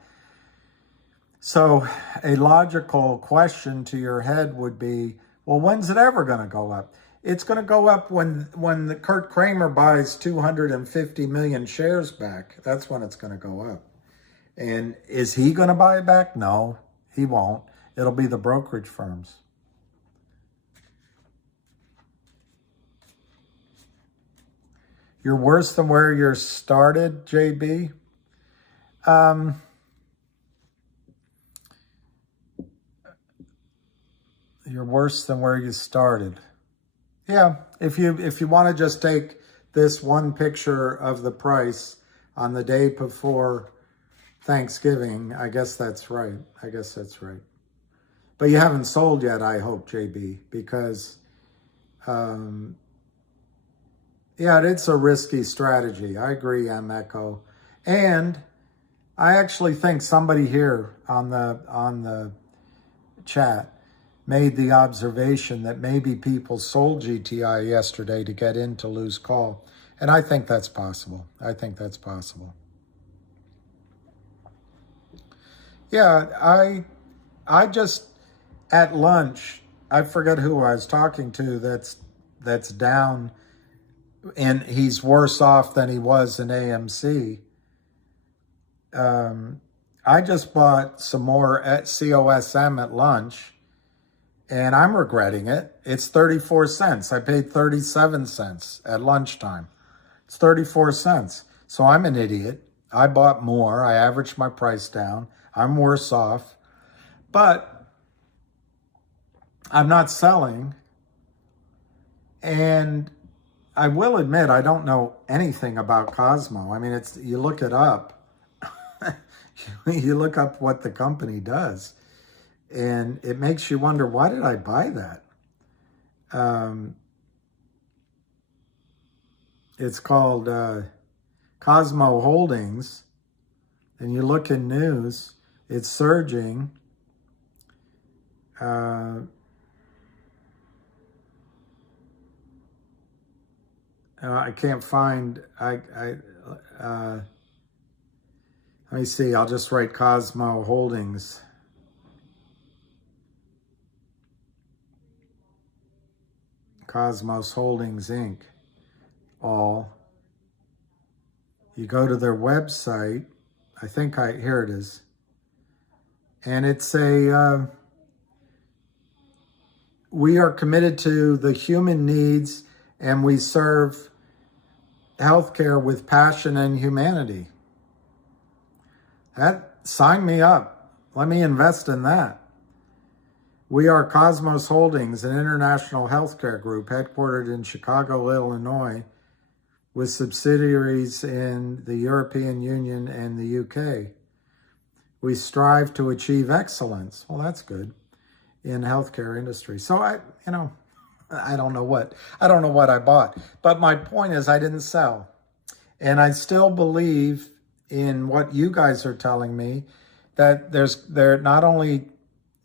So a logical question to your head would be, well, when's it ever going to go up? It's going to go up when the Kurt Kramer buys 250 million shares back. That's when it's going to go up. And is he going to buy it back? No, he won't. It'll be the brokerage firms. You're worse than where you started, JB? You're worse than where you started. Yeah, if you want to just take this one picture of the price on the day before Thanksgiving, I guess that's right. But you haven't sold yet, I hope, JB, because yeah, it's a risky strategy. I agree, Echo. And I actually think somebody here on the chat made the observation that maybe people sold GTI yesterday to get into Lou's call. And I think that's possible. Yeah, I just, at lunch, I forget who I was talking to that's down, and he's worse off than he was in AMC. I just bought some more at COSM at lunch, and I'm regretting it. It's 34 cents. I paid 37 cents at lunchtime. It's 34 cents. So I'm an idiot. I bought more. I averaged my price down. I'm worse off. But I'm not selling. And I will admit, I don't know anything about Cosmo. I mean, you look it up. You look up what the company does, and it makes you wonder, why did I buy that? It's called Cosmo Holdings, and you look in news, it's surging. I can't find, let me see, I'll just write Cosmo Holdings. Cosmos Holdings, Inc. All. You go to their website, here it is. And it's we are committed to the human needs, and we serve healthcare with passion and humanity. Sign me up. Let me invest in that. We are Cosmos Holdings, an international healthcare group headquartered in Chicago, Illinois, with subsidiaries in the European Union and the UK. We strive to achieve excellence. Well, that's good, in healthcare industry. So I don't know what I bought, but my point is I didn't sell. And I still believe in what you guys are telling me, that there not only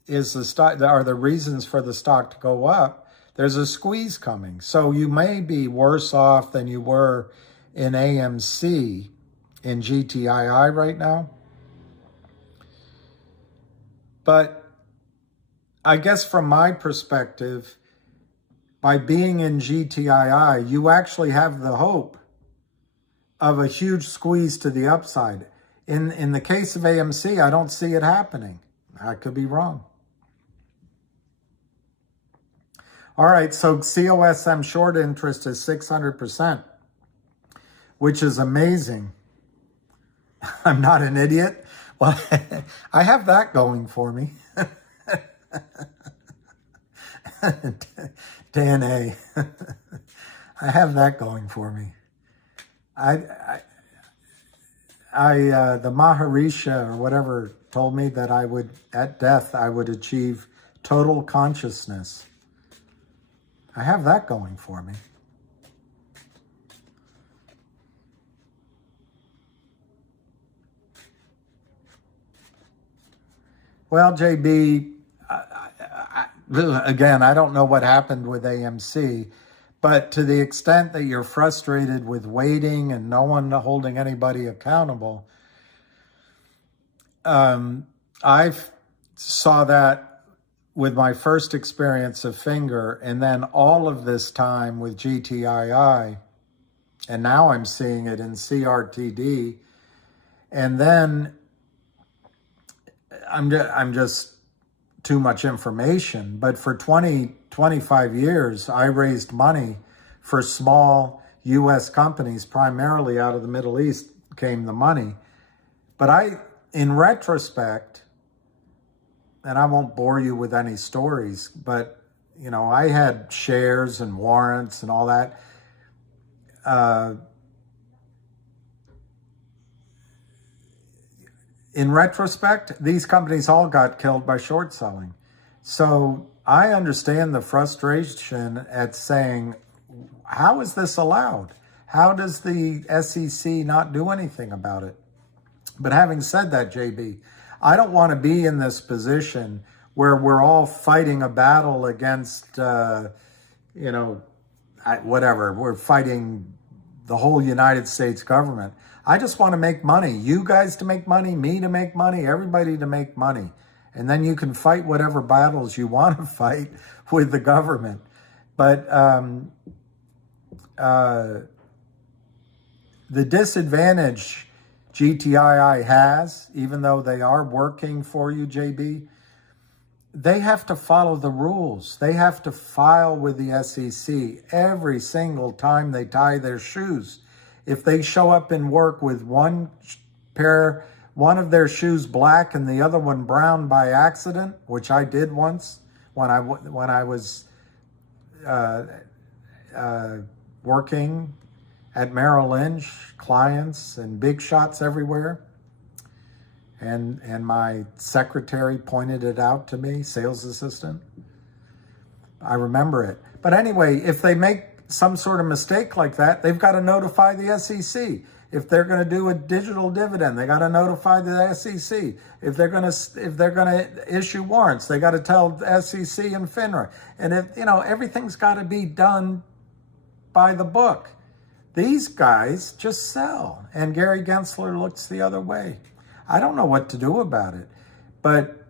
is the stock, are the reasons for the stock to go up, there's a squeeze coming. So you may be worse off than you were in AMC in GTII right now. But I guess from my perspective, by being in GTII, you actually have the hope of a huge squeeze to the upside. In the case of AMC, I don't see it happening. I could be wrong. All right, so COSM short interest is 600%, which is amazing. I'm not an idiot. Well, I have that going for me. Dan A. I have that going for me. The Maharisha or whatever told me that I would, at death, I would achieve total consciousness. I have that going for me. Well, JB, again, I don't know what happened with AMC, but to the extent that you're frustrated with waiting and no one holding anybody accountable, I saw that with my first experience of Finger, and then all of this time with GTII, and now I'm seeing it in CRTD, and then I'm just too much information. But for 25 years, I raised money for small U.S. companies, primarily out of the Middle East came the money. But in retrospect, and I won't bore you with any stories, but, you know, I had shares and warrants and all that. In retrospect, these companies all got killed by short selling. So I understand the frustration at saying, how is this allowed? How does the SEC not do anything about it? But having said that, JB, I don't want to be in this position where we're all fighting a battle against, whatever. We're fighting the whole United States government. I just want to make money. You guys to make money, me to make money, everybody to make money. And then you can fight whatever battles you want to fight with the government. But the disadvantage GTII has, even though they are working for you, JB, they have to follow the rules. They have to file with the SEC every single time they tie their shoes. If they show up in work with one of their shoes black and the other one brown by accident, which I did once when I was working at Merrill Lynch, clients and big shots everywhere. And my secretary pointed it out to me, sales assistant. I remember it. But anyway, if they make some sort of mistake like that, they've got to notify the SEC. If they're going to do a digital dividend, they got to notify the SEC. If they're going to issue warrants, they got to tell the SEC and FINRA. And everything's got to be done by the book. These guys just sell, and Gary Gensler looks the other way. I don't know what to do about it, but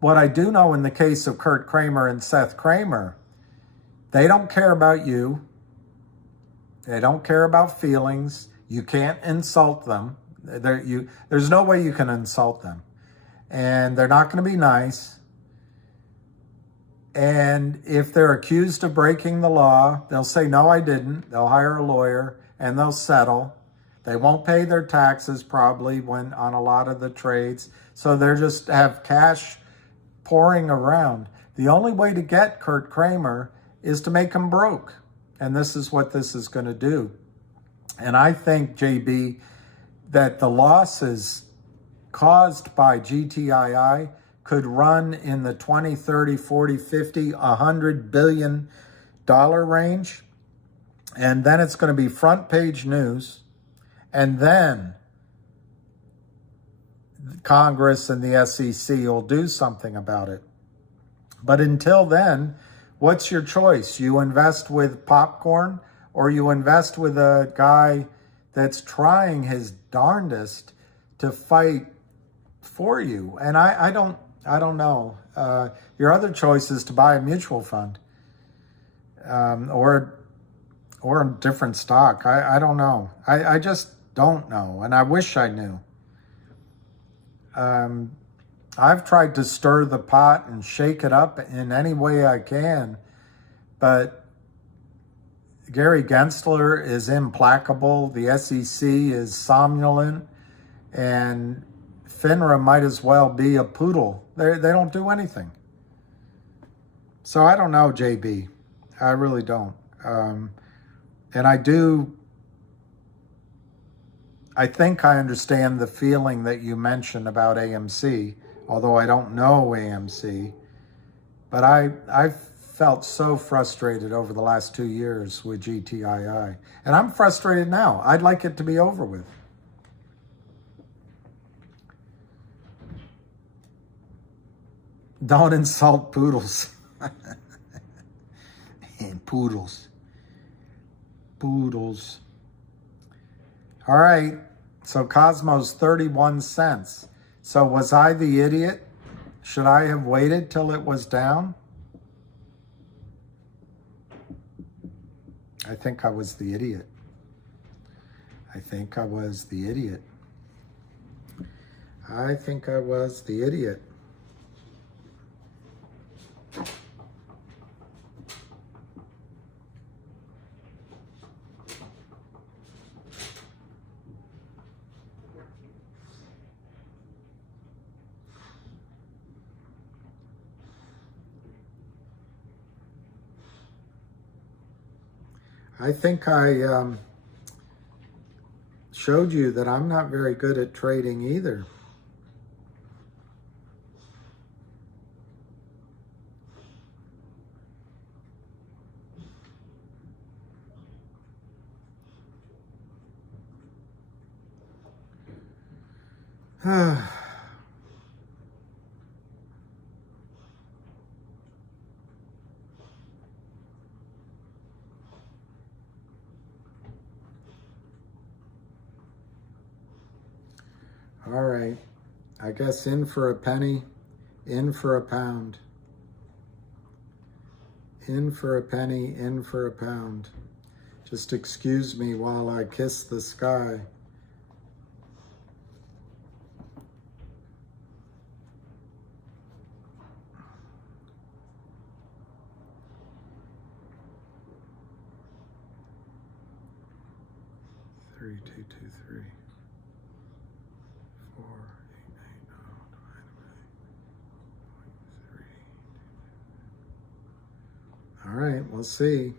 what I do know in the case of Kurt Kramer and Seth Kramer, they don't care about you. They don't care about feelings. You can't insult them. There's no way you can insult them. And they're not going to be nice. And if they're accused of breaking the law, they'll say, no, I didn't. They'll hire a lawyer and they'll settle. They won't pay their taxes probably on a lot of the trades. So they're just have cash pouring around. The only way to get Kurt Kramer is to make him broke. And this is what this is going to do. And I think, JB, that the losses caused by GTII could run in the 20, 30, 40, 50, $100 billion range. And then it's going to be front page news. And then Congress and the SEC will do something about it. But until then, what's your choice? You invest with popcorn, or you invest with a guy that's trying his darndest to fight for you? And I don't know. Your other choice is to buy a mutual fund, or a different stock. I don't know. I just don't know, and I wish I knew. I've tried to stir the pot and shake it up in any way I can, but Gary Gensler is implacable. The SEC is somnolent, and FINRA might as well be a poodle. They don't do anything. So I don't know, JB. I really don't. And I think I understand the feeling that you mentioned about AMC, although I don't know AMC. But I've felt so frustrated over the last 2 years with GTII. And I'm frustrated now. I'd like it to be over with. Don't insult poodles. And poodles. Poodles. All right. So Cosmo's 31 cents. So was I the idiot? Should I have waited till it was down? I think I was the idiot. I think I was the idiot. I think I was the idiot. I think I showed you that I'm not very good at trading either. All right, I guess in for a penny, in for a pound. In for a penny, in for a pound. Just excuse me while I kiss the sky. Three, two, two, three. All right, we'll see.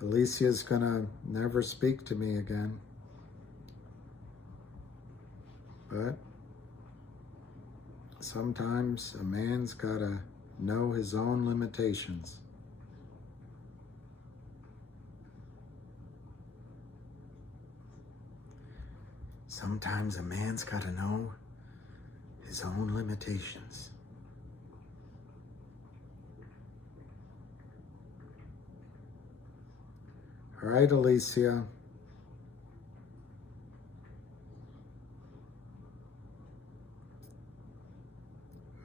Alicia's gonna never speak to me again. But sometimes a man's gotta know his own limitations. Sometimes a man's gotta know his own limitations. All right, Alicia.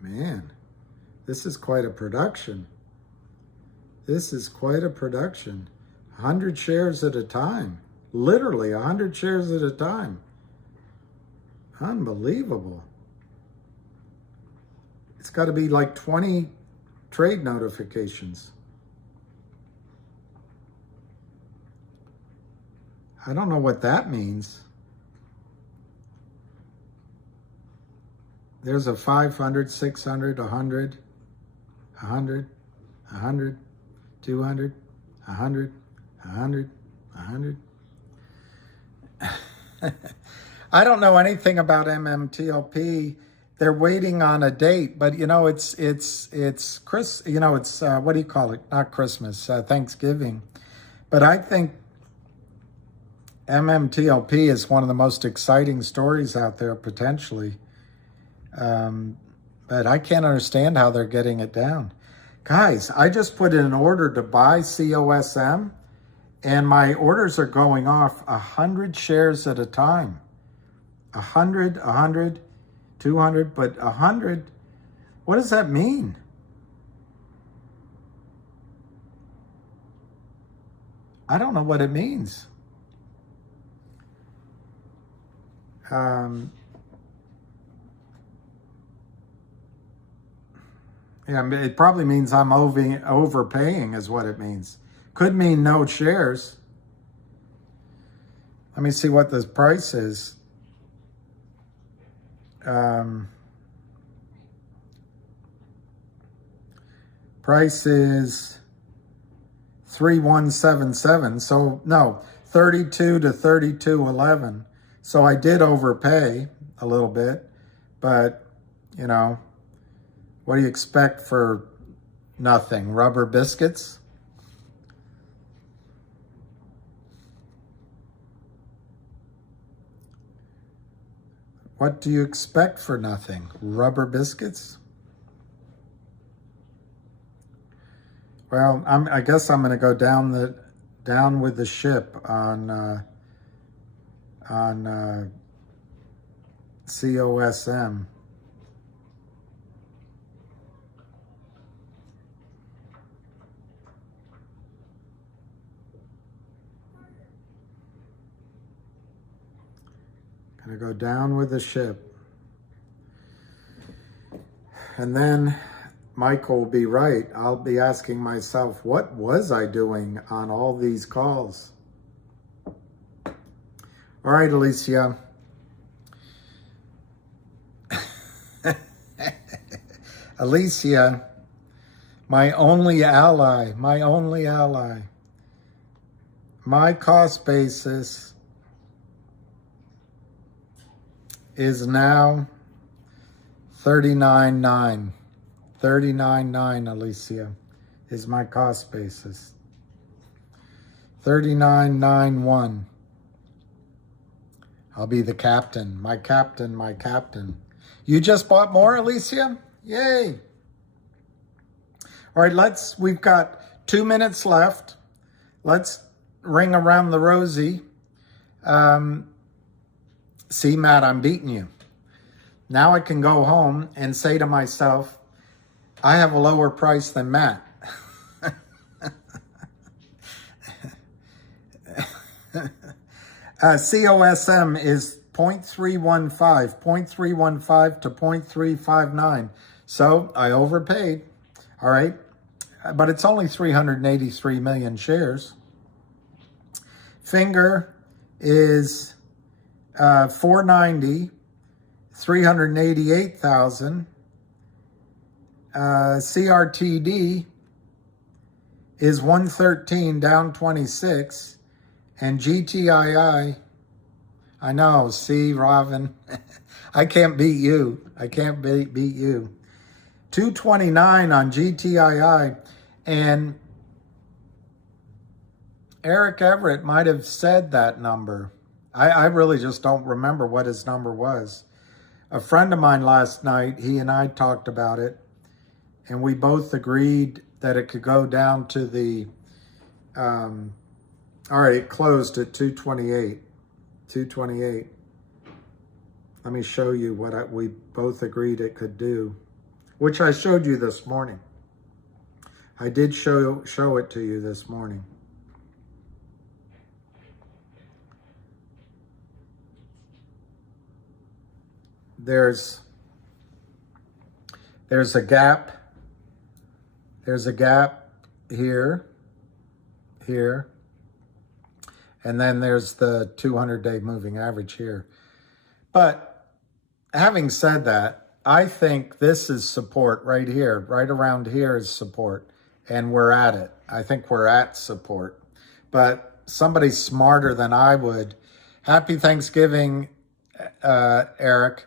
Man, this is quite a production. This is quite a production. 100 shares at a time. Literally 100 shares at a time. Unbelievable. It's got to be like 20 trade notifications. I don't know what that means. There's a 500, 600, 100, 100, 100, 200, 100, 100, 100. I don't know anything about MMTLP. They're waiting on a date, but you know, it's Chris, you know, it's what do you call it? Not Christmas, Thanksgiving. But I think MMTLP is one of the most exciting stories out there, potentially. But I can't understand how they're getting it down. Guys, I just put in an order to buy COSM, and my orders are going off 100 shares at a time. 100, 100, 200, but 100, what does that mean? I don't know what it means. Yeah, it probably means I'm overpaying is what it means. Could mean no shares. Let me see what the price is. Price is 3177. So no, 32 to 32.11. So I did overpay a little bit, but you know, what do you expect for nothing? Rubber biscuits? What do you expect for nothing? Rubber biscuits? Well, I guess I'm going to go down with the ship on COSM. Gonna go down with the ship. And then Michael will be right. I'll be asking myself, what was I doing on all these calls? All right, Alicia. Alicia, my only ally, my only ally. My cost basis is now 39.9. 39.9, Alicia, is my cost basis. 39.91. I'll be the captain. My captain, my captain. You just bought more, Alicia? Yay. All right, we've got 2 minutes left. Let's ring around the rosy. See, Matt, I'm beating you. Now I can go home and say to myself, I have a lower price than Matt. COSM is 0.315, 0.315 to 0.359. So I overpaid. All right. But it's only 383 million shares. Finger is 490, 388,000. CRTD is 113, down 26. And GTII, I know, see, Robin, I can't beat you. I can't beat you. 229 on GTII. And Eric Everett might have said that number. I really just don't remember what his number was. A friend of mine last night, he and I talked about it, and we both agreed that it could go down to the, all right, it closed at 228. 228. Let me show you what we both agreed it could do, which I showed you this morning. I did show it to you this morning. There's a gap. There's a gap here, and then there's the 200-day moving average here. But having said that, I think this is support right here. Right around here is support, and we're at it. I think we're at support. But somebody smarter than I would. Happy Thanksgiving, Eric.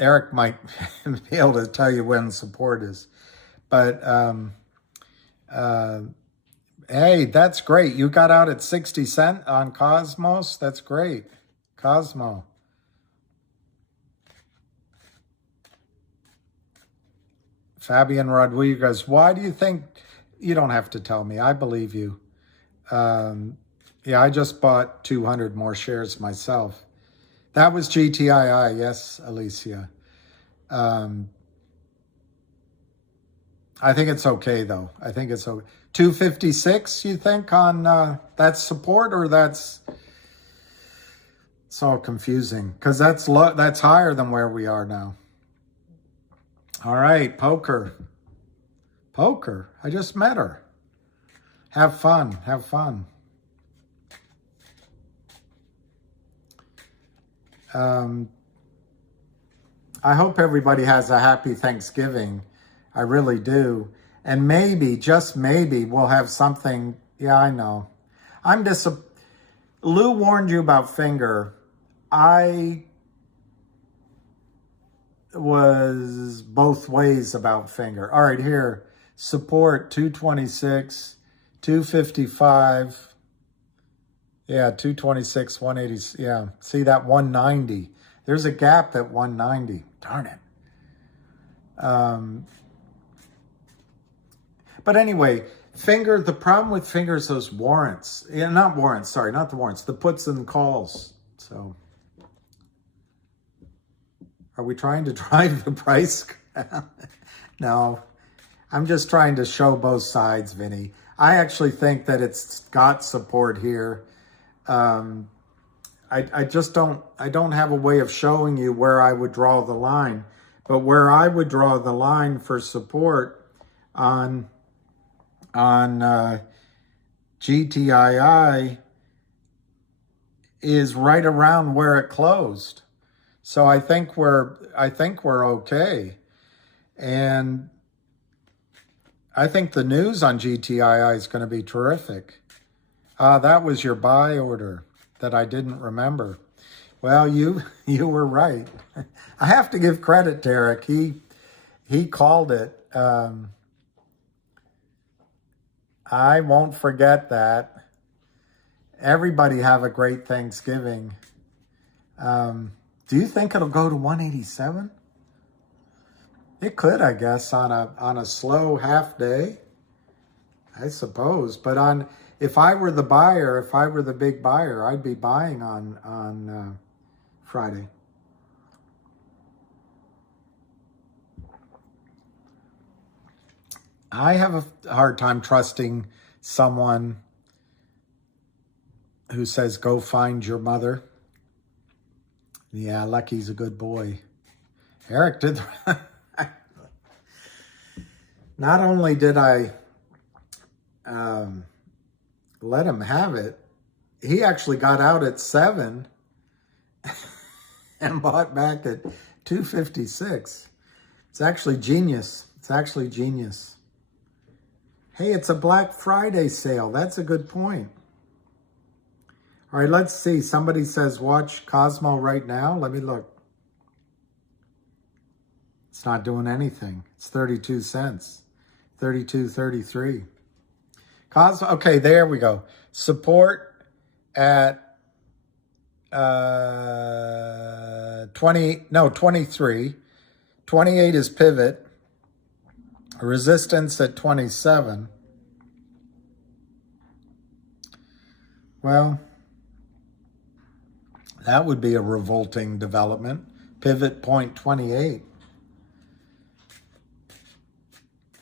Eric might be able to tell you when support is. But, hey, that's great. You got out at 60 cents on Cosmos. That's great. Cosmo. Fabian Rodriguez, why do you think, you don't have to tell me, I believe you. Yeah, I just bought 200 more shares myself. That was GTII, yes, Alicia. I think it's okay, though. I think it's okay. 256, you think, on that's support, or that's... It's all confusing, because that's higher than where we are now. All right, poker. Poker. I just met her. Have fun. Have fun. I hope everybody has a happy Thanksgiving. I really do. And maybe, just maybe, we'll have something. Yeah, I know. Lou warned you about finger. I was both ways about finger. All right, here. Support 226, 255. Yeah, 226, 180. Yeah, see that 190. There's a gap at 190. Darn it. But anyway, finger, the problem with finger is those warrants. Yeah, not warrants, sorry, not the warrants. The puts and calls. So, are we trying to drive the price? No, I'm just trying to show both sides, Vinny. I actually think that it's got support here. I just don't have a way of showing you where I would draw the line. But where I would draw the line for support on GTII is right around where it closed. So I think we're okay. And I think the news on GTII is going to be terrific. That was your buy order that I didn't remember. Well, you were right. I have to give credit to Eric. He called it. I won't forget that. Everybody have a great Thanksgiving. Do you think it'll go to 187? It could, I guess, on a slow half day, I suppose. But if I were the buyer, if I were the big buyer, I'd be buying on Friday. I have a hard time trusting someone who says, go find your mother. Yeah, Lucky's a good boy. Eric did. Not only did I let him have it, he actually got out at 7 and bought back at 256. It's actually genius. It's actually genius. Hey, it's a Black Friday sale. That's a good point. All right, let's see. Somebody says, watch Cosmo right now. Let me look. It's not doing anything. It's 32 cents. 32.33. Cosmo, okay, there we go. Support at 23. 28 is pivot. Resistance at 27. Well, that would be a revolting development. Pivot point 28.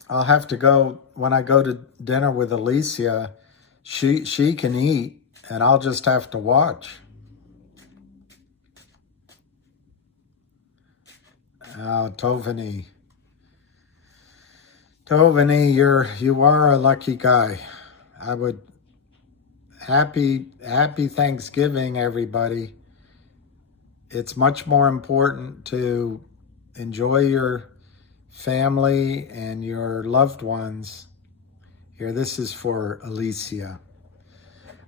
I'll have to go, when I go to dinner with Alicia, she can eat, and I'll just have to watch. Oh, Tovani. Tovani, you are a lucky guy. I would happy Thanksgiving, everybody. It's much more important to enjoy your family and your loved ones. Here, this is for Alicia.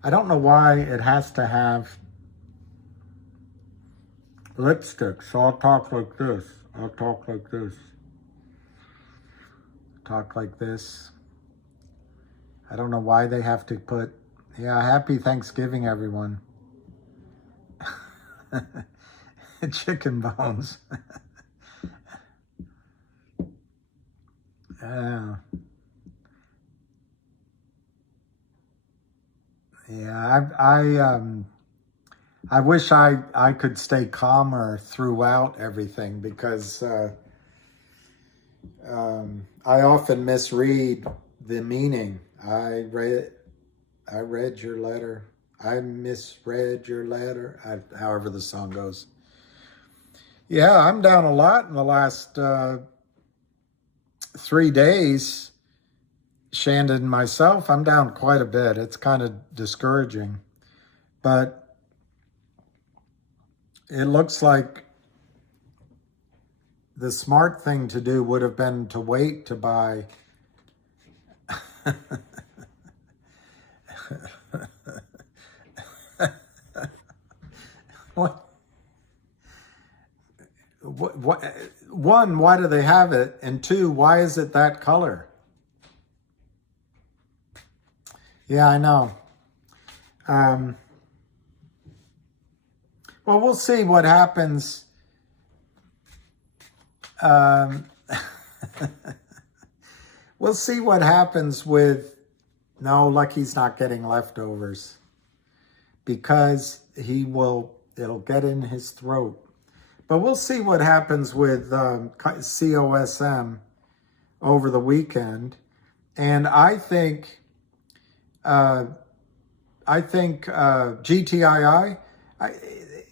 I don't know why it has to have lipstick, so I'll talk like this. I'll talk like this. Talk like this. I don't know why they have to put, yeah, happy Thanksgiving, everyone. Chicken bones. Yeah, I wish I could stay calmer throughout everything, because I often misread the meaning. I read your letter. I misread your letter. However the song goes. Yeah, I'm down a lot in the last 3 days. Shandon and myself, I'm down quite a bit. It's kind of discouraging. But it looks like the smart thing to do would have been to wait to buy. What? One, why do they have it? And two, why is it that color? Yeah, I know. Well, we'll see what happens. We'll see what happens with, no, Lucky's not getting leftovers because it'll get in his throat. But we'll see what happens with COSM over the weekend. And I think GTII,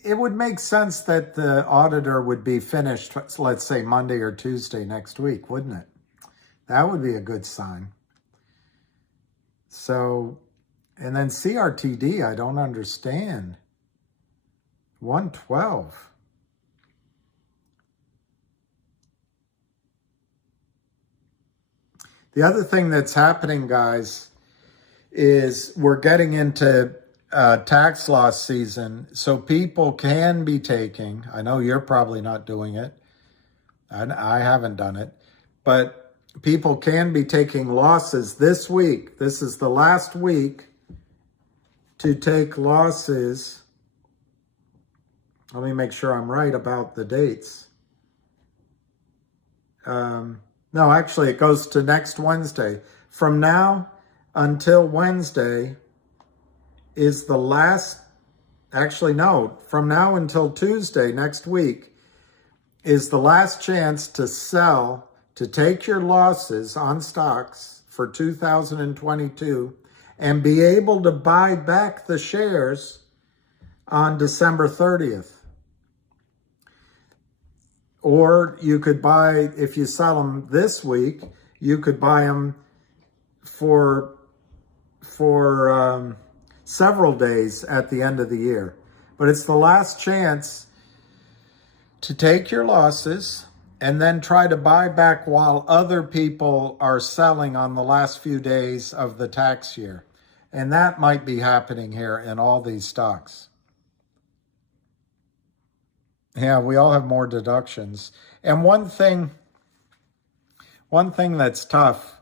it would make sense that the auditor would be finished, let's say Monday or Tuesday next week, wouldn't it? That would be a good sign. So, and then CRTD, I don't understand. 112. The other thing that's happening, guys, is we're getting into tax loss season. So people can be taking, I know you're probably not doing it, and I haven't done it, but people can be taking losses this week. This is the last week to take losses. Let me make sure I'm right about the dates. No, actually, it goes to next Wednesday. From now until Wednesday is the last, actually, no, from now until Tuesday next week is the last chance to sell, to take your losses on stocks for 2022 and be able to buy back the shares on December 30th. Or you could buy, if you sell them this week, you could buy them for several days at the end of the year. But it's the last chance to take your losses and then try to buy back while other people are selling on the last few days of the tax year. And that might be happening here in all these stocks. Yeah, we all have more deductions. And one thing that's tough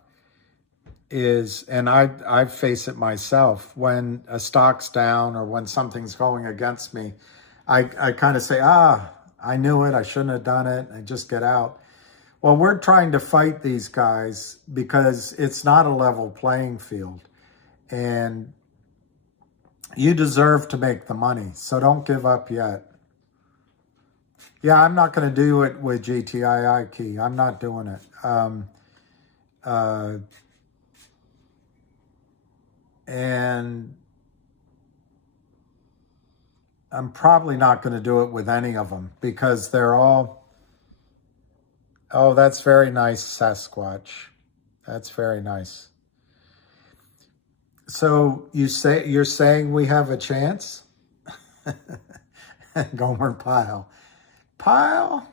is, and I face it myself, when a stock's down or when something's going against me, I kind of say, I knew it, I shouldn't have done it, I just get out. Well, we're trying to fight these guys because it's not a level playing field. And you deserve to make the money, so don't give up yet. Yeah, I'm not going to do it with GTII key. I'm not doing it. And I'm probably not going to do it with any of them because they're all, oh, that's very nice, Sasquatch. That's very nice. So you're saying we have a chance? Gomer Pyle. Pyle?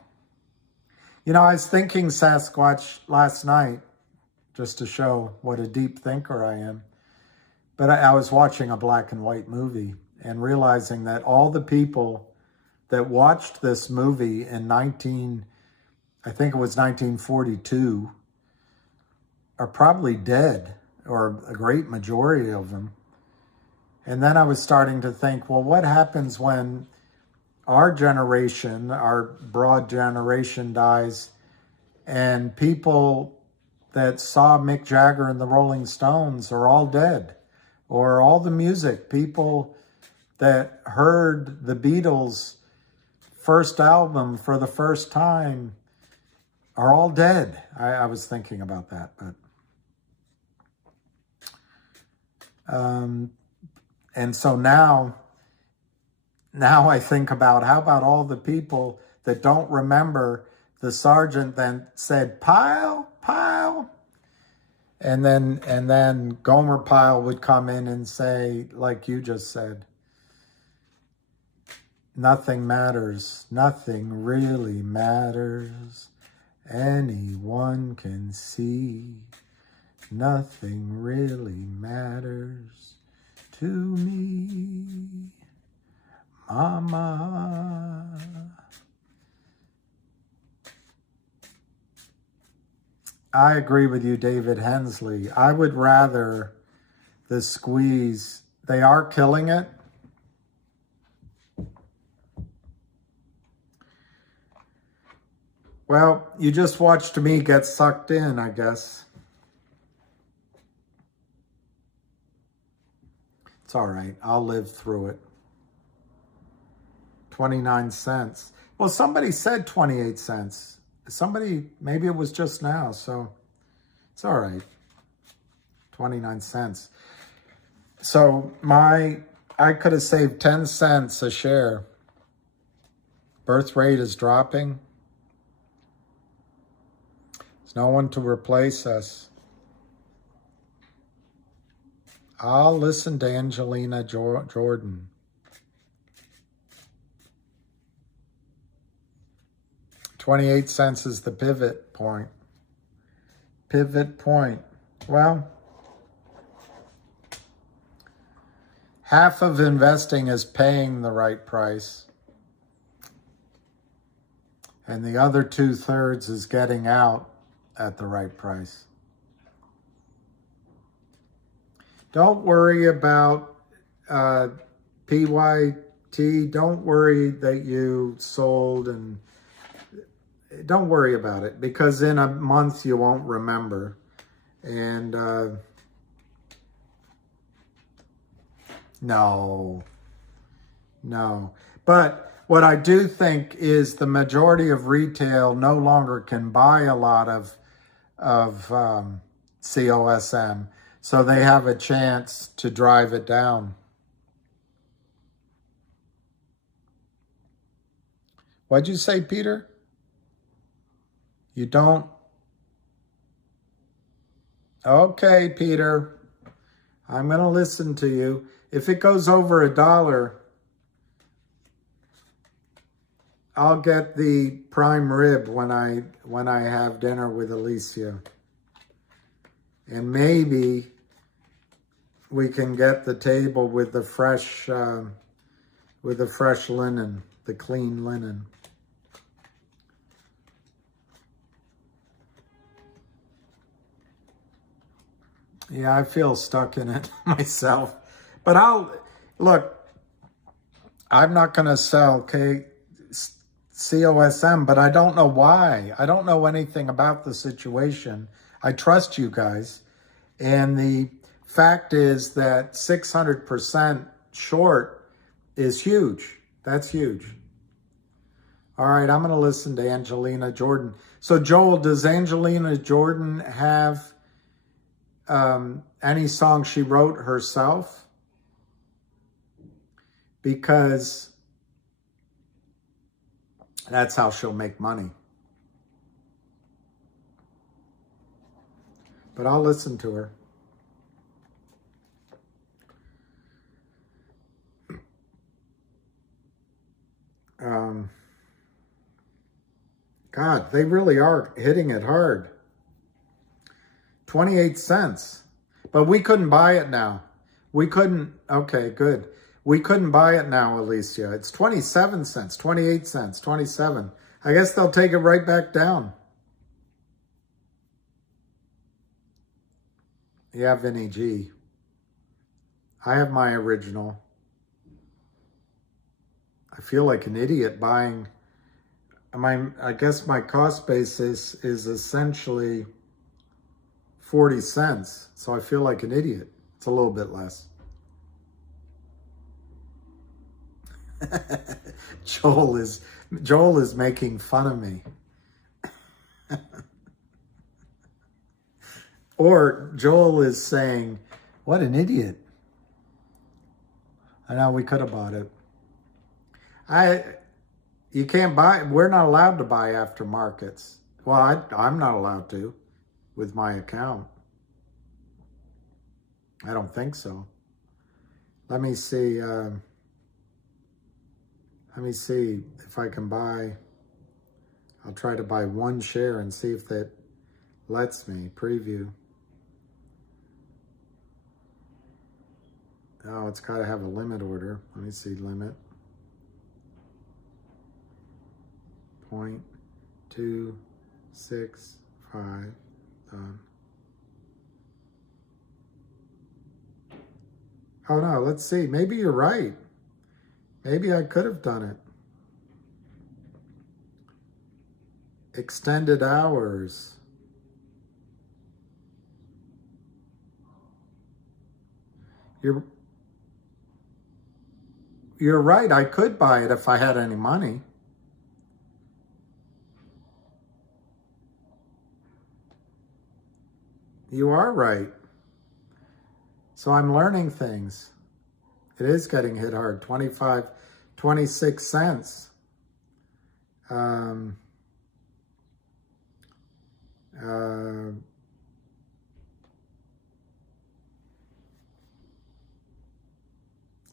You know, I was thinking Sasquatch last night, just to show what a deep thinker I am. But I was watching a black and white movie and realizing that all the people that watched this movie in I think it was 1942, are probably dead, or a great majority of them. And then I was starting to think, well, what happens when our generation, our broad generation, dies and people that saw Mick Jagger and the Rolling Stones are all dead? Or all the music, people that heard the Beatles' first album for the first time are all dead. I was thinking about that, but and so now I think about, how about all the people that don't remember the sergeant then said, Pyle, Pyle, And then Gomer Pyle would come in and say, like you just said, nothing matters. Nothing really matters. Anyone can see. Nothing really matters to me, Mama. I agree with you, David Hensley. I would rather the squeeze. They are killing it. Well, you just watched me get sucked in, I guess. It's all right. I'll live through it. 29 cents. Well, somebody said 28 cents. Somebody, maybe it was just now, so it's all right. 29 cents. So I could have saved 10 cents a share. Birth rate is dropping. There's no one to replace us. I'll listen to Angelina Jordan. $0.28 is the pivot point. Pivot point. Well, half of investing is paying the right price. And the other 2/3 is getting out at the right price. Don't worry about PYT. Don't worry that you sold, and don't worry about it, because in a month you won't remember. And no. But what I do think is the majority of retail no longer can buy a lot of COSM. So they have a chance to drive it down. What'd you say, Peter? You don't? Okay, Peter. I'm going to listen to you. If it goes over $1, I'll get the prime rib when I have dinner with Alicia. And maybe we can get the table with the fresh linen, the clean linen. Yeah, I feel stuck in it myself. But I'm not going to sell COSM, but I don't know why. I don't know anything about the situation. I trust you guys. And the fact is that 600% short is huge. That's huge. All right, I'm going to listen to Angelina Jordan. So, Joel, does Angelina Jordan have any song she wrote herself? Because that's how she'll make money. But I'll listen to her. God, they really are hitting it hard. 28 cents. But we couldn't buy it now. We couldn't. Okay, good. We couldn't buy it now, Alicia. It's 27 cents, 28 cents, 27. I guess they'll take it right back down. Yeah, Vinny G. I have my original. I feel like an idiot buying. I guess my cost basis is essentially 40 cents. So I feel like an idiot. It's a little bit less. Joel is making fun of me. Or Joel is saying, what an idiot. I know we could have bought it. You can't buy, we're not allowed to buy after markets. Well, I'm not allowed to with my account. I don't think so. Let me see. Let me see if I can buy. I'll try to buy one share and see if that lets me. Preview. Oh, it's got to have a limit order. Let me see, limit. 0.265, done. Oh no, let's see. Maybe you're right. Maybe I could have done it. Extended hours. You're right. I could buy it if I had any money. You are right. So I'm learning things. It is getting hit hard. 26 cents.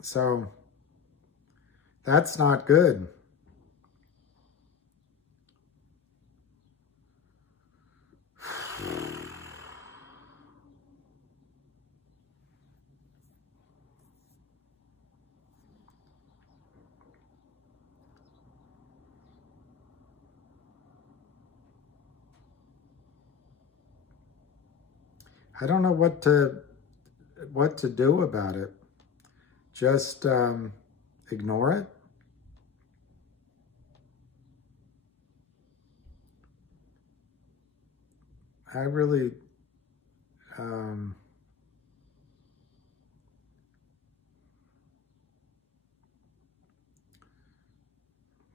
So that's not good. I don't know what to do about it. Just ignore it. I really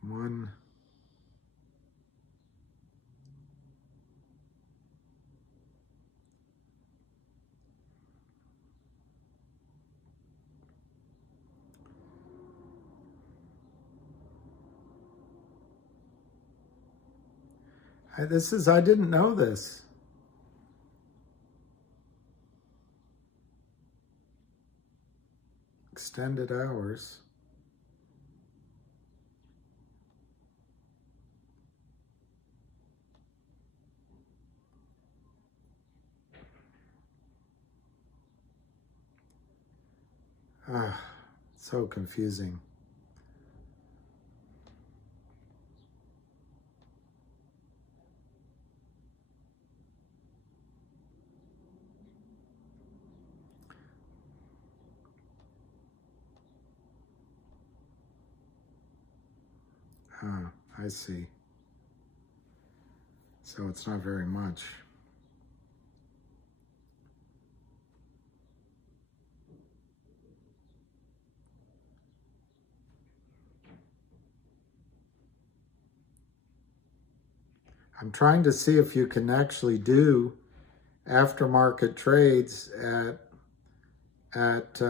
one. I didn't know this. Extended hours. So confusing. I see. So it's not very much. I'm trying to see if you can actually do aftermarket trades at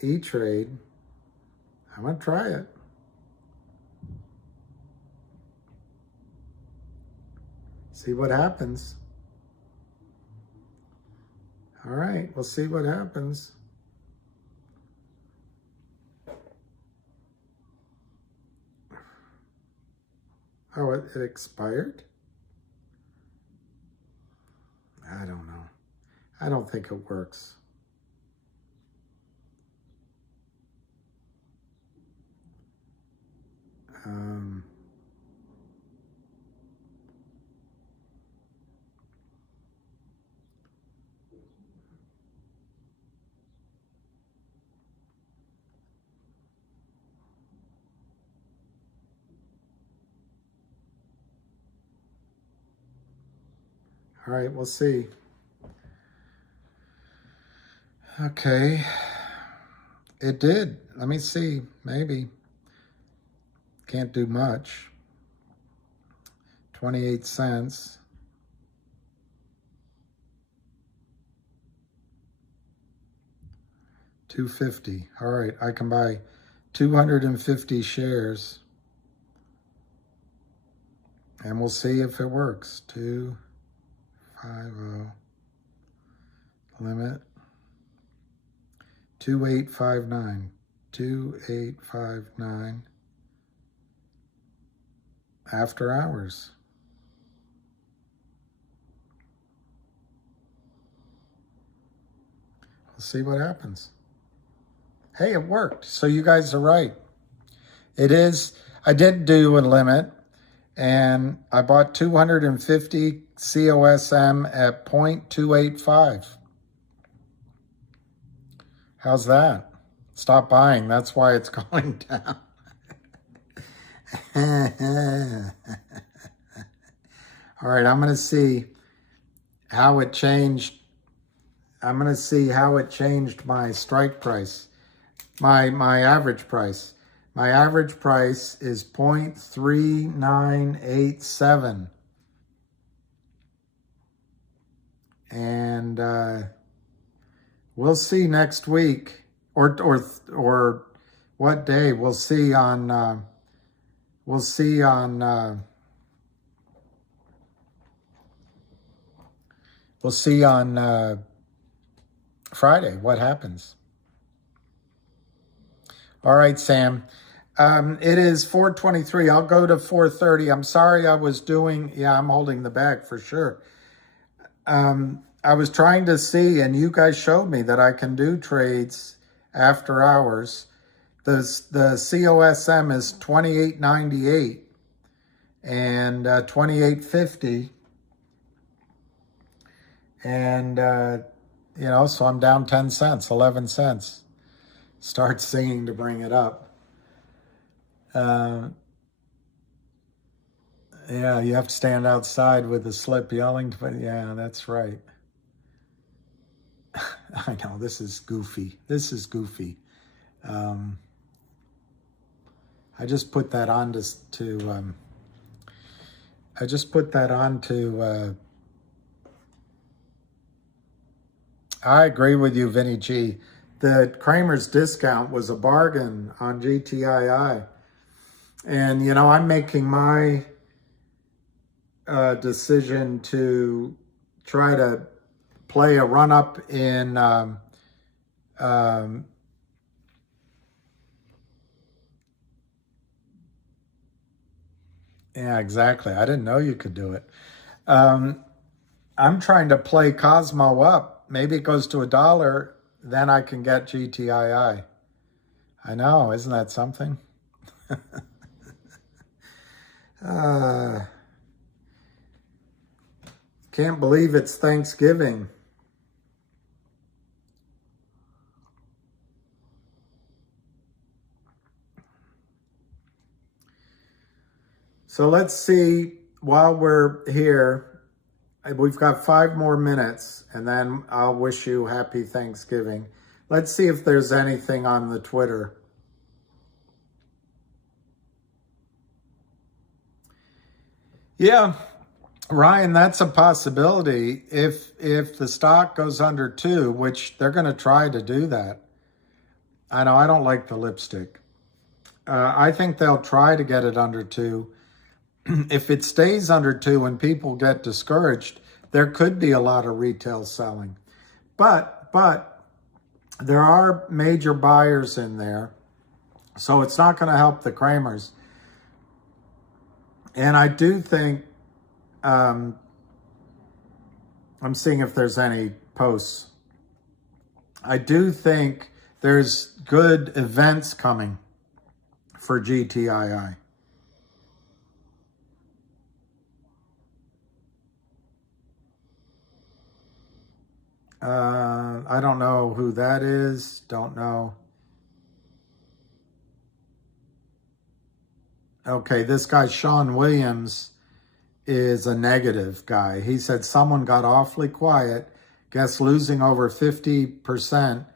E-Trade. I'm gonna try it. See what happens. All right, we'll see what happens. Oh, it expired? I don't know. I don't think it works. All right, we'll see. Okay. It did. Let me see. Maybe. Can't do much. 28 cents. $2.50. All right, I can buy 250 shares. And we'll see if it works. 250. limit 2859. 2859 after hours. We'll see what happens. Hey, it worked. So you guys are right. It is, I did do a limit, and I bought 250 COSM at 0.285. How's that? Stop buying. That's why it's going down. All right, I'm going to see how it changed. I'm going to see how it changed my strike price, my average price. My average price is 0.3987. And we'll see next week, or what day. We'll see on Friday what happens. All right, Sam. It is 4:23. I'll go to 4:30. I'm sorry I was doing, I'm holding the bag for sure. I was trying to see, and you guys showed me that I can do trades after hours. The COSM is 28.98 and 28.50. And, so I'm down 10 cents, 11 cents. Start singing to bring it up. Yeah, you have to stand outside with the slip yelling. But yeah, that's right. I know, this is goofy. This is goofy. I just put that on I agree with you, Vinny G. The Kramer's discount was a bargain on GTII. And, I'm making my decision to try to play a run-up in yeah, exactly. I didn't know you could do it. I'm trying to play Cosmo up. Maybe it goes to $1, then I can get GTII. I know, isn't that something? Can't believe it's Thanksgiving. So let's see, while we're here, we've got 5 more minutes, and then I'll wish you happy Thanksgiving. Let's see if there's anything on the Twitter. Yeah, Ryan, that's a possibility. If the stock goes under 2, which they're going to try to do that. I know, I don't like the lipstick. I think they'll try to get it under 2. If it stays under 2 and people get discouraged, there could be a lot of retail selling. But there are major buyers in there, so it's not going to help the Kramers. And I do think, I'm seeing if there's any posts. I do think there's good events coming for GTII. I don't know who that is. Don't know. Okay, this guy, Sean Williams, is a negative guy. He said someone got awfully quiet. Guess losing over 50%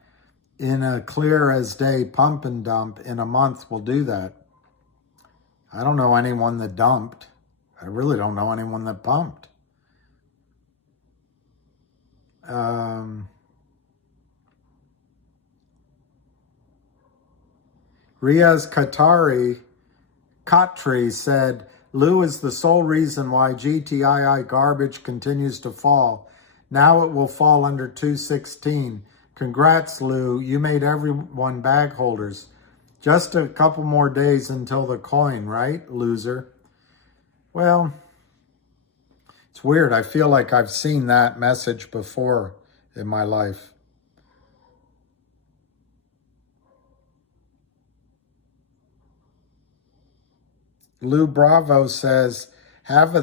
in a clear as day pump and dump in a month will do that. I don't know anyone that dumped. I really don't know anyone that pumped. Riaz Khatri said, Lou is the sole reason why GTII garbage continues to fall. Now it will fall under 216. Congrats, Lou. You made everyone bag holders. Just a couple more days until the coin, right, loser? Well, it's weird. I feel like I've seen that message before in my life. Lou Bravo says, have a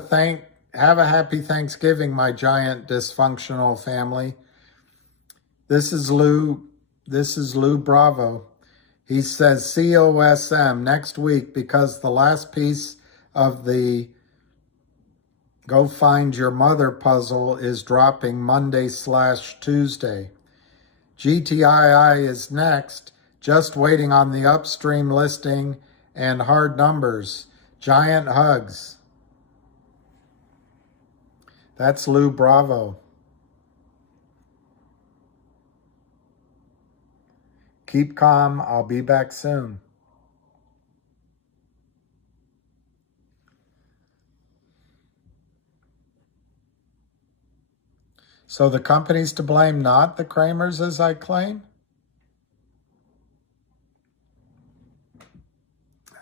happy Thanksgiving, my giant dysfunctional family. This is Lou Bravo. He says COSM next week because the last piece of the Go Find Your Mother puzzle is dropping Monday/Tuesday. GTII is next, just waiting on the upstream listing and hard numbers. Giant hugs. That's Lou Bravo. Keep calm. I'll be back soon. So the company's to blame, not the Kramers, as I claim?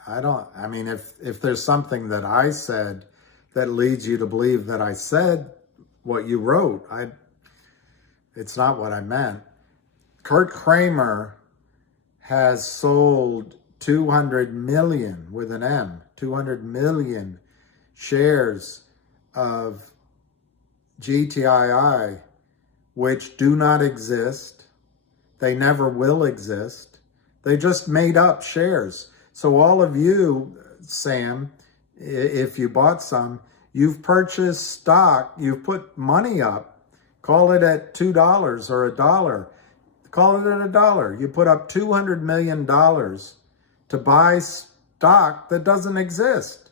I mean, if there's something that I said that leads you to believe that I said what you wrote, it's not what I meant. Kurt Kramer has sold 200 million, with an M, 200 million shares of GTII, which do not exist. They never will exist. They just made up shares. So all of you, Sam, if you bought some, you've purchased stock, you've put money up, call it at $2 or $1. Call it at $1. You put up $200 million to buy stock that doesn't exist.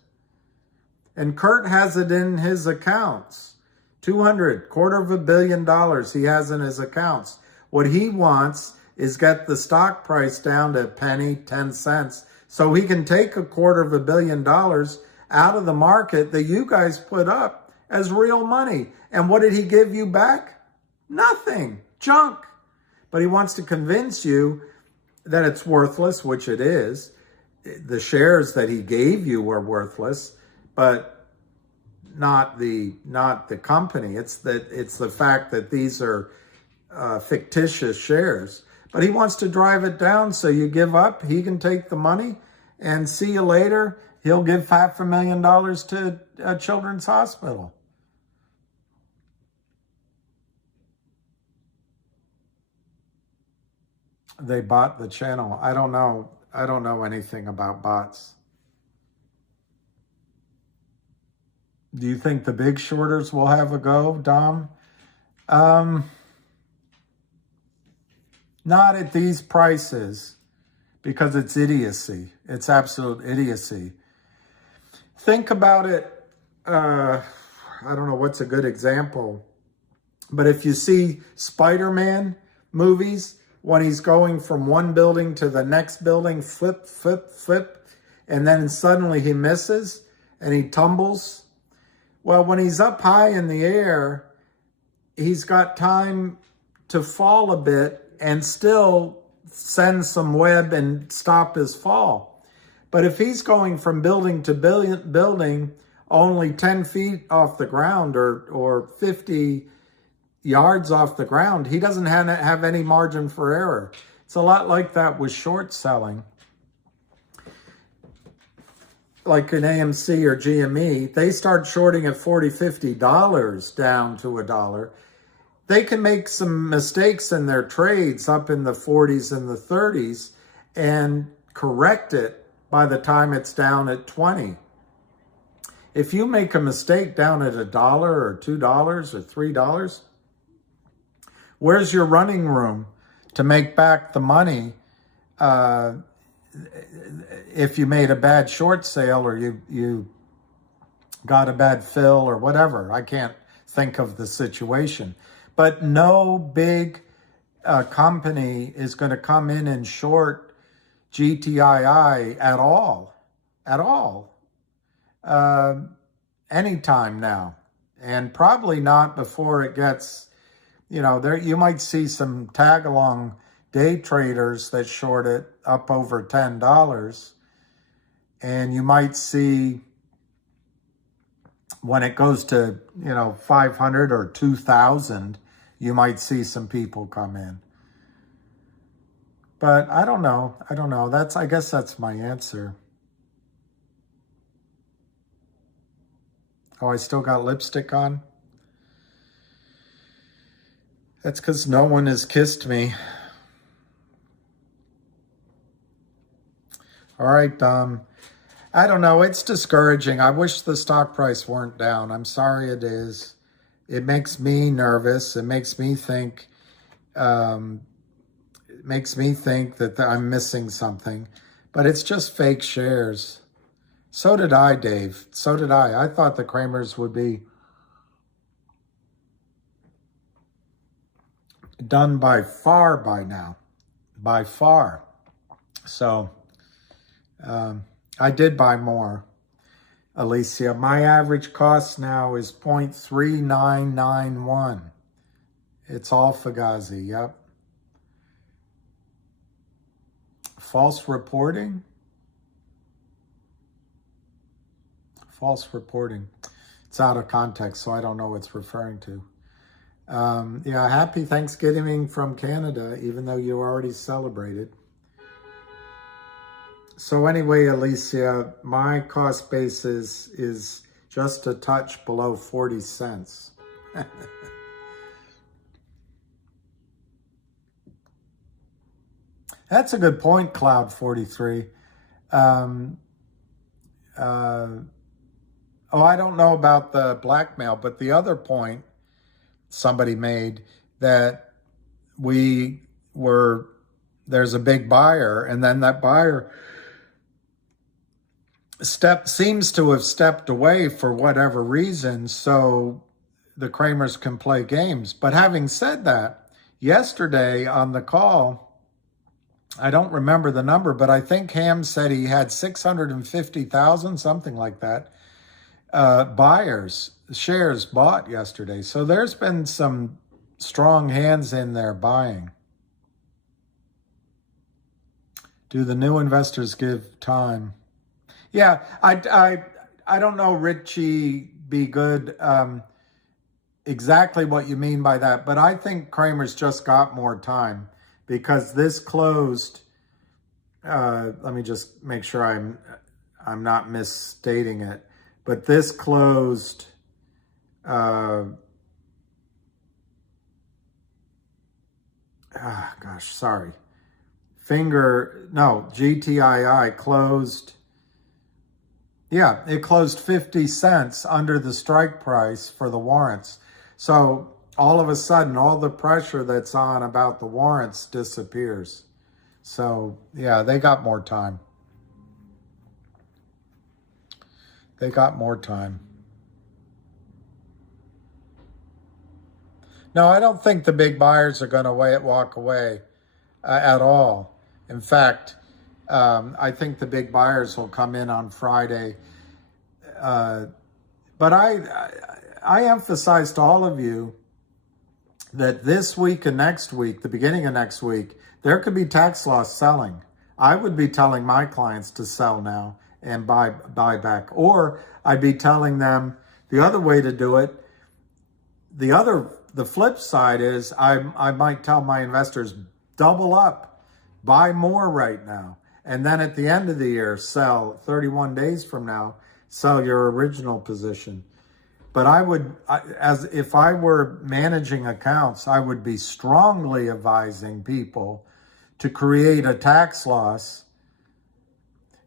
And Kurt has it in his accounts. $250 million he has in his accounts. What he wants is get the stock price down to a penny, 10 cents, so he can take $250 million out of the market that you guys put up as real money. And what did he give you back? Nothing. Junk. But he wants to convince you that it's worthless, which it is. The shares that he gave you were worthless, but not the company. It's the fact that these are fictitious shares. But he wants to drive it down so you give up. He can take the money and see you later. He'll give $500,000 to a children's hospital. They bought the channel. I don't know anything about bots. Do you think the big shorters will have a go, Dom? Not at these prices, because it's idiocy. It's absolute idiocy. Think about it. I don't know what's a good example, but if you see Spider-Man movies, when he's going from one building to the next building, flip, flip, flip, and then suddenly he misses and he tumbles. Well, when he's up high in the air, he's got time to fall a bit and still send some web and stop his fall. But if he's going from building to building only 10 feet off the ground or 50 yards off the ground, he doesn't have any margin for error. It's a lot like that with short selling. Like an AMC or GME, they start shorting at $40, $50 down to $1. They can make some mistakes in their trades up in the 40s and the 30s and correct it by the time it's down at 20. If you make a mistake down at $1 or $2 or $3, where's your running room to make back the money if you made a bad short sale or you got a bad fill or whatever? I can't think of the situation. But no big company is going to come in and short GTII at all. Anytime now. And probably not before it gets you know, there you might see some tag along day traders that short it up over $10, and you might see when it goes to, you know, 500 or 2,000, you might see some people come in. But I don't know. I guess that's my answer. Oh, I still got lipstick on? That's because no one has kissed me. All right, I don't know. It's discouraging. I wish the stock price weren't down. I'm sorry it is. It makes me nervous. It makes me think that I'm missing something. But it's just fake shares. So did I, Dave. So did I. I thought the Cramers would be done by far by now. By far. So I did buy more, Alicia. My average cost now is 0.3991. It's all Fugazi, yep. False reporting? False reporting. It's out of context, so I don't know what it's referring to. Yeah, happy Thanksgiving from Canada, even though you already celebrated. So anyway, Alicia, my cost basis is just a touch below 40 cents. That's a good point, Cloud43. Oh, I don't know about the blackmail, but the other point somebody made that there's a big buyer, and then that buyer seems to have stepped away for whatever reason, so the Kramers can play games. But having said that, yesterday on the call, I don't remember the number, but I think Ham said he had 650,000, something like that, shares bought yesterday. So there's been some strong hands in there buying. Do the new investors give time? Yeah, I don't know, Richie Be Good, exactly what you mean by that, but I think Kramer's just got more time because this closed. Let me just make sure I'm not misstating it, but this closed. Sorry. GTII closed. Yeah, it closed 50 cents under the strike price for the warrants. So all of a sudden, all the pressure that's on about the warrants disappears. So yeah, they got more time. They got more time. No, I don't think the big buyers are going to walk away at all. In fact, I think the big buyers will come in on Friday. But I emphasize to all of you that this week and next week, the beginning of next week, there could be tax loss selling. I would be telling my clients to sell now and buy back. Or I'd be telling them the other way to do it. The flip side is I might tell my investors, double up, buy more right now. And then at the end of the year, sell 31 days from now, sell your original position. But if I were managing accounts, I would be strongly advising people to create a tax loss.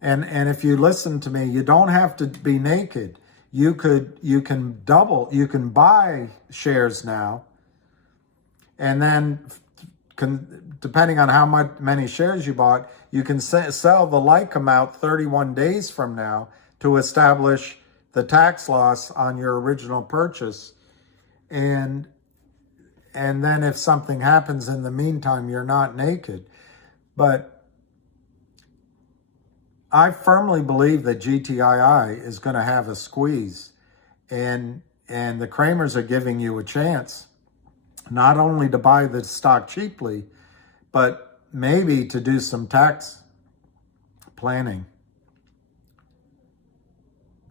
And if you listen to me, you don't have to be naked. You can buy shares now, and then depending on how many shares you bought, you can sell the like amount 31 days from now to establish the tax loss on your original purchase. And then if something happens in the meantime, you're not naked. But I firmly believe that GTII is going to have a squeeze, and the Kramers are giving you a chance. not only to buy the stock cheaply, but maybe to do some tax planning.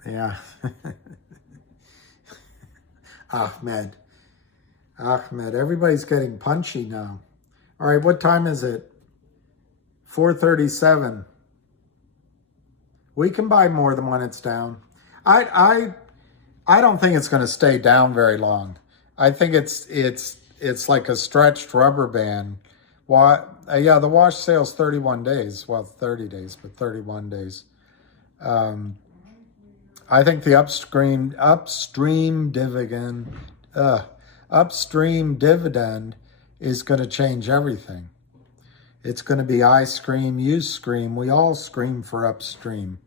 Yeah. Ahmed, everybody's getting punchy now. All right, what time is it? 4:37. We can buy more than when it's down. I don't think it's going to stay down very long. I think it's like a stretched rubber band. Yeah, the wash sale's 31 days. Well, 30 days, but 31 days. I think the upstream dividend is going to change everything. It's going to be I scream, you scream. We all scream for upstream.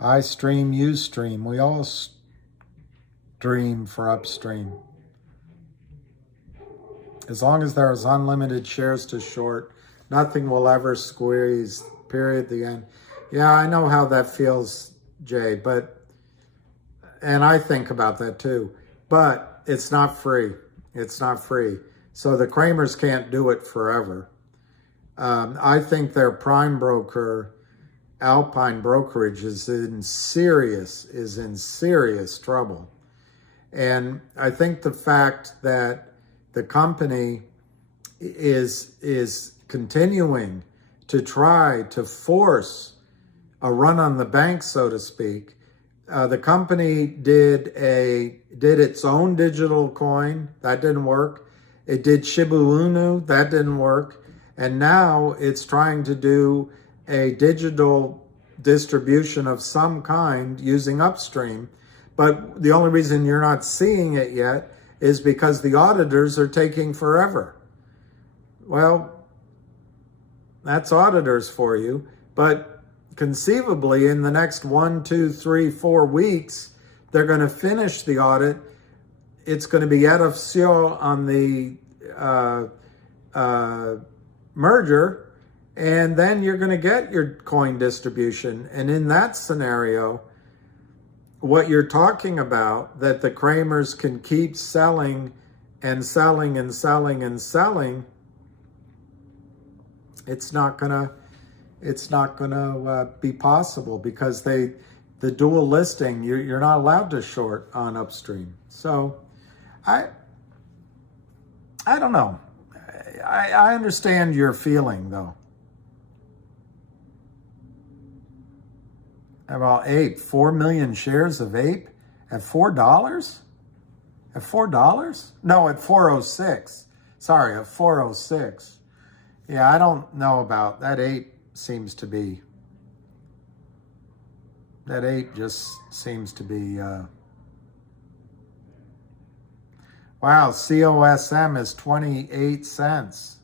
I stream, you stream. We all stream for upstream. As long as there's unlimited shares to short, nothing will ever squeeze, period, the end. Yeah, I know how that feels, Jay, and I think about that too, but it's not free. It's not free. So the Cramers can't do it forever. I think their prime broker, Alpine Brokerage, is in serious trouble. And I think the fact that the company is continuing to try to force a run on the bank, so to speak. The company did its own digital coin. That didn't work. It did Shiba Inu. That didn't work. And now it's trying to do a digital distribution of some kind using upstream. But the only reason you're not seeing it yet is because the auditors are taking forever. Well, that's auditors for you. But conceivably, in the next 1, 2, 3, 4 weeks, they're going to finish the audit. It's going to be ad officio on the merger, and then you're going to get your coin distribution. And in that scenario, what you're talking about, that the Cramers can keep selling and selling and selling and selling, it's not gonna be possible, because the dual listing, you're not allowed to short on upstream. So I don't know. I understand your feeling, though. About ape, 4 million shares of ape at $4? At $4? No, at 406. Sorry, at 406. Yeah, I don't know about that. Ape seems to be, that ape just seems to be, wow, COSM is 28 cents.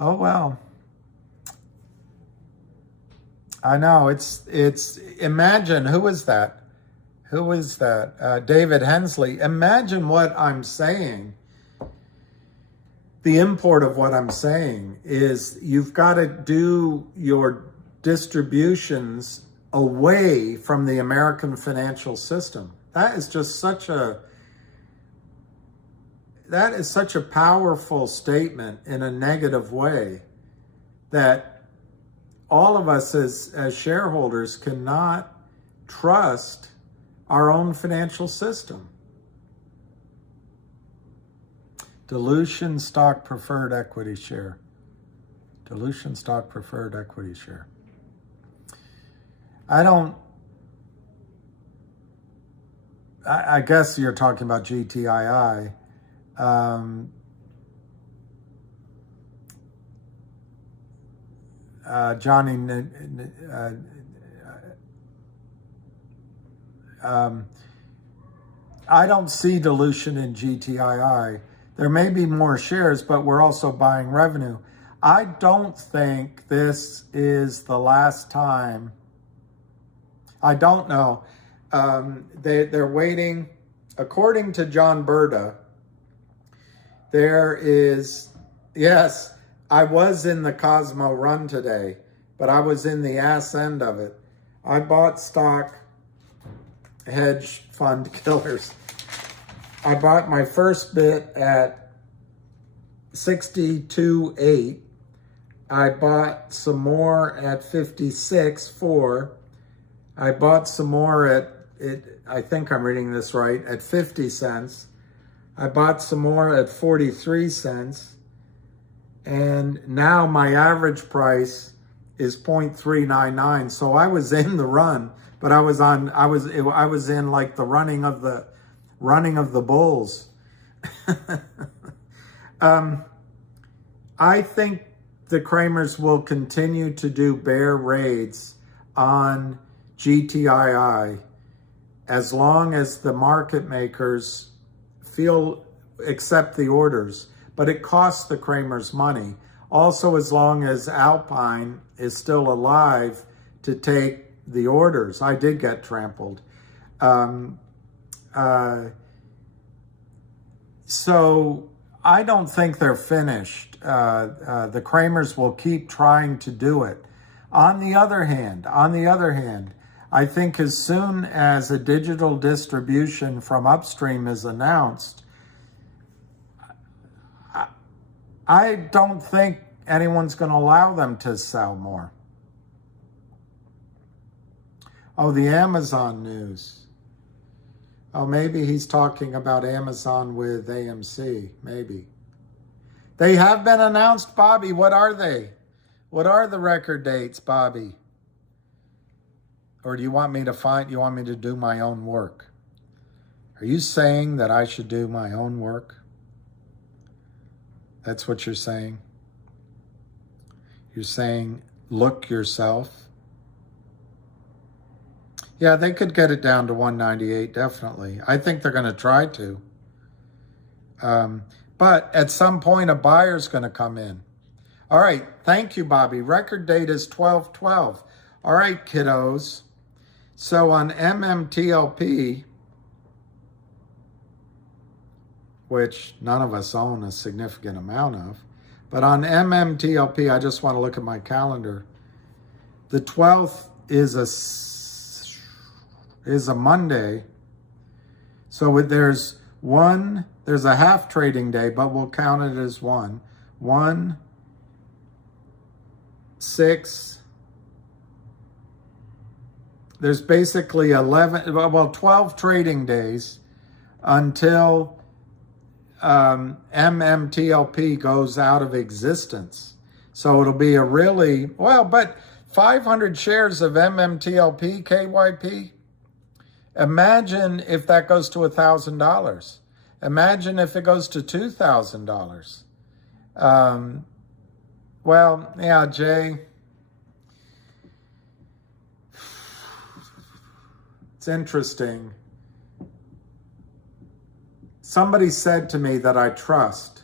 Oh, well. I know, it's imagine, who is that? Who is that? David Hensley. Imagine what I'm saying. The import of what I'm saying is you've got to do your distributions away from the American financial system. That is just such a powerful statement in a negative way, that all of us as shareholders cannot trust our own financial system. Dilution stock preferred equity share. Dilution stock preferred equity share. I guess you're talking about GTII. Johnny, I don't see dilution in GTII. There may be more shares, but we're also buying revenue. I don't think this is the last time. I don't know. They're waiting. According to John Berta, there is, yes, I was in the Cosmo run today, but I was in the ass end of it. I bought stock hedge fund killers. I bought my first bit at 62.8. I bought some more at 56.4. I bought some more at, I think I'm reading this right, at 50 cents. I bought some more at 43 cents. And now my average price is 0.399. So I was in the run, but I was in like the running of the bulls. I think the Kramers will continue to do bear raids on GTII as long as the market makers accept the orders. But it costs the Kramers money. Also, as long as Alpine is still alive to take the orders. I did get trampled. So I don't think they're finished. The Kramers will keep trying to do it. On the other hand, I think as soon as a digital distribution from upstream is announced, I don't think anyone's going to allow them to sell more. Oh, the Amazon news. Oh, maybe he's talking about Amazon with AMC, maybe. They have been announced, Bobby. What are they? What are the record dates, Bobby? Or do you want me to do my own work? Are you saying that I should do my own work? That's what you're saying? You're saying, look yourself? Yeah, they could get it down to 198, definitely. I think they're going to try to. But at some point, a buyer's going to come in. All right, thank you, Bobby. Record date is 12/12. All right, kiddos. So on MMTLP, which none of us own a significant amount of, but on MMTLP, I just want to look at my calendar. The 12th is a Monday. So there's a half trading day, but we'll count it as one. 1, 6. There's basically 12 trading days until MMTLP goes out of existence. So it'll be but 500 shares of MMTLP, KYP. Imagine if that goes to $1,000. Imagine if it goes to $2,000. Yeah, Jay. It's interesting. Somebody said to me that I trust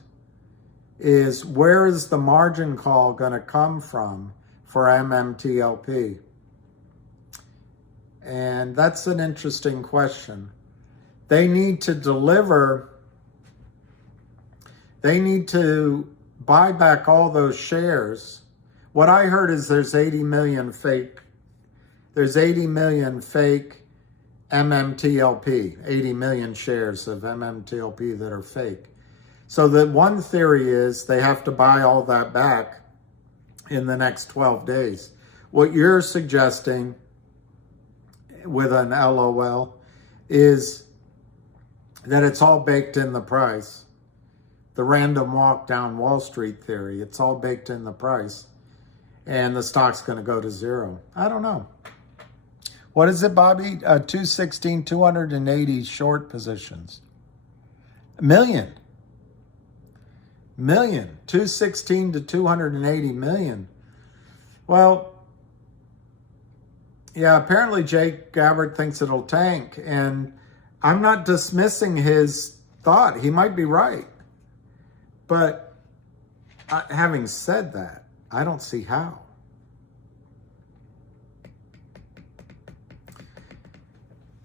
is, where is the margin call going to come from for MMTLP? And that's an interesting question. They need to deliver. They need to buy back all those shares. What I heard is there's 80 million fake. There's 80 million fake MMTLP, 80 million shares of MMTLP that are fake. So the one theory is they have to buy all that back in the next 12 days. What you're suggesting with an LOL is that it's all baked in the price. The random walk down Wall Street theory, it's all baked in the price. And the stock's going to go to zero. I don't know. What is it, Bobby? 216, 280 short positions. Million. 216 to 280 million. Well, yeah, apparently Jake Gabbard thinks it'll tank. And I'm not dismissing his thought. He might be right. But having said that, I don't see how.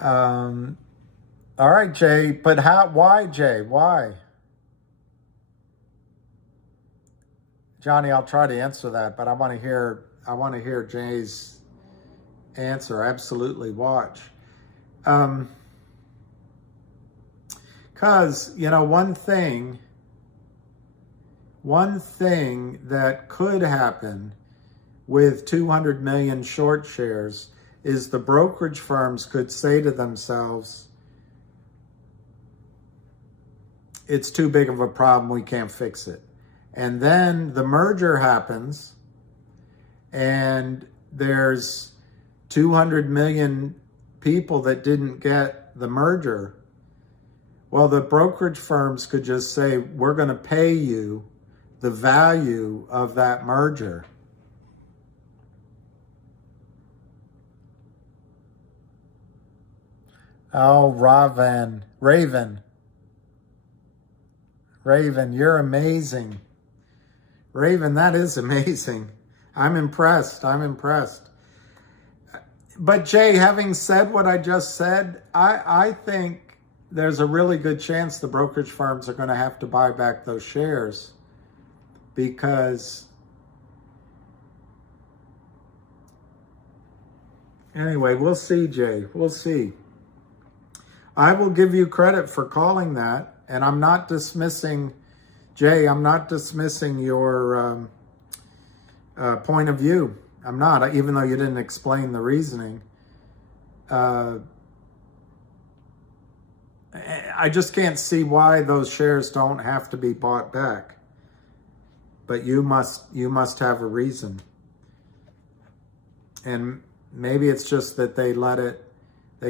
All right, Jay, but why, Jay? Why? Johnny, I'll try to answer that, but I want to hear Jay's answer. Absolutely, watch. Because Because, you know, one thing that could happen with 200 million short shares is the brokerage firms could say to themselves, it's too big of a problem, we can't fix it. And then the merger happens, and there's 200 million people that didn't get the merger. Well, the brokerage firms could just say, we're going to pay you the value of that merger. Oh, Raven, you're amazing. Raven, that is amazing. I'm impressed. But Jay, having said what I just said, I think there's a really good chance the brokerage firms are going to have to buy back those shares, because anyway, we'll see, Jay. We'll see. I will give you credit for calling that, and I'm not dismissing, Jay, I'm not dismissing your point of view. I'm not, even though you didn't explain the reasoning. I just can't see why those shares don't have to be bought back. But you must have a reason. And maybe it's just that they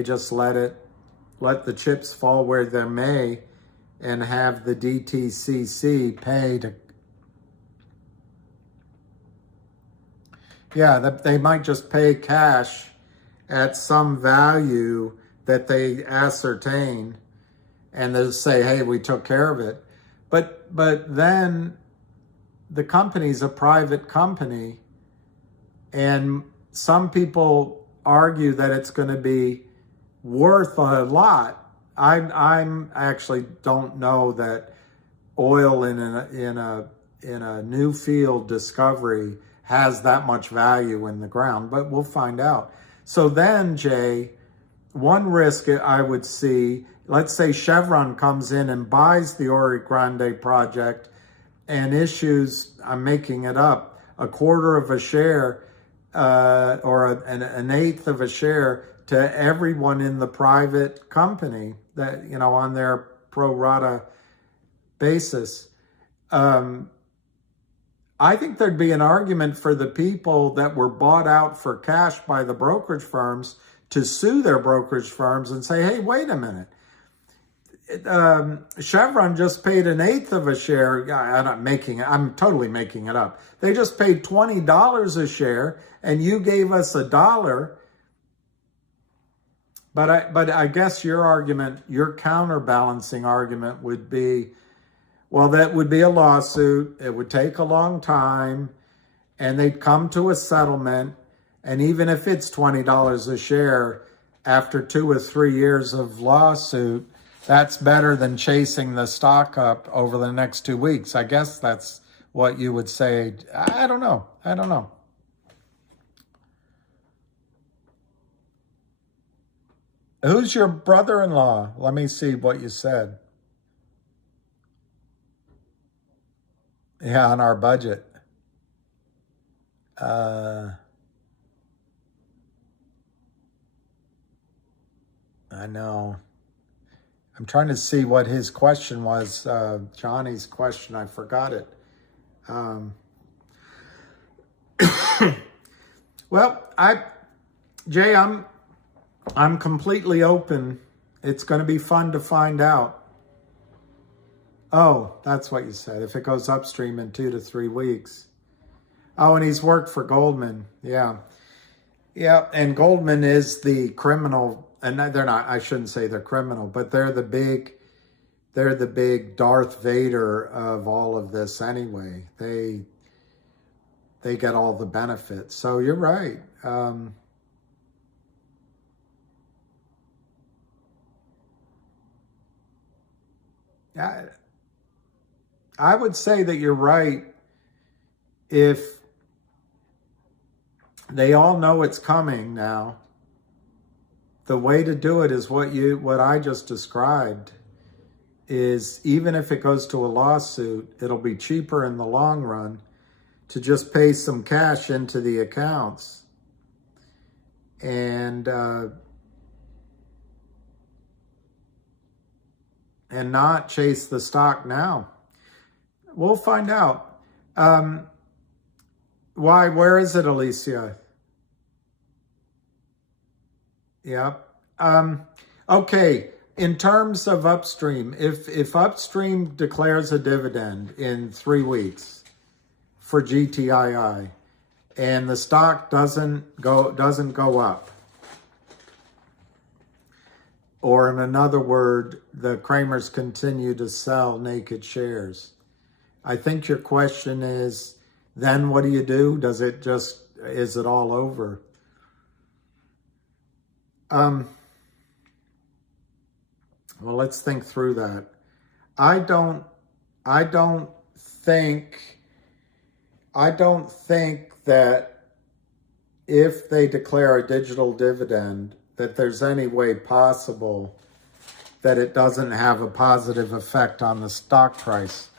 just let the chips fall where they may, and have the DTCC pay to, yeah, they might just pay cash at some value that they ascertain, and they'll say, hey, we took care of it. But then the company's a private company, and some people argue that it's going to be worth a lot. I'm actually don't know that oil in a new field discovery has that much value in the ground, but we'll find out. So then, Jay, one risk I would see, let's say Chevron comes in and buys the Oro Grande project and issues, I'm making it up, a quarter of a share or an eighth of a share to everyone in the private company, that, you know, on their pro rata basis. I think there'd be an argument for the people that were bought out for cash by the brokerage firms to sue their brokerage firms and say, hey, wait a minute. Chevron just paid an eighth of a share. I'm totally making it up. They just paid $20 a share, and you gave us $1. But I guess your argument, your counterbalancing argument would be, well, that would be a lawsuit. It would take a long time, and they'd come to a settlement. And even if it's $20 a share, after 2 or 3 years of lawsuit, that's better than chasing the stock up over the next 2 weeks. I guess that's what you would say. I don't know. Who's your brother-in-law? Let me see what you said. Yeah, on our budget. I know. I'm trying to see what his question was. Johnny's question, I forgot it. Well, Jay, I'm completely open. It's going to be fun to find out. Oh, that's what you said. If it goes upstream in 2 to 3 weeks. Oh, and he's worked for Goldman. Yeah. Yeah, and Goldman is the criminal, and they're not, I shouldn't say they're criminal, but they're the big Darth Vader of all of this anyway. They get all the benefits. So you're right. I would say that you're right if they all know it's coming now. The way to do it is what I just described, is even if it goes to a lawsuit, it'll be cheaper in the long run to just pay some cash into the accounts and not chase the stock now. We'll find out. Why? Where is it, Alicia? Yep. Okay. In terms of upstream, if upstream declares a dividend in 3 weeks for GTII and the stock doesn't go up, or in another word, the Kramers continue to sell naked shares, I think your question is, then what do you do? Is it all over? Well, let's think through that. I don't think that if they declare a digital dividend, that there's any way possible that it doesn't have a positive effect on the stock price.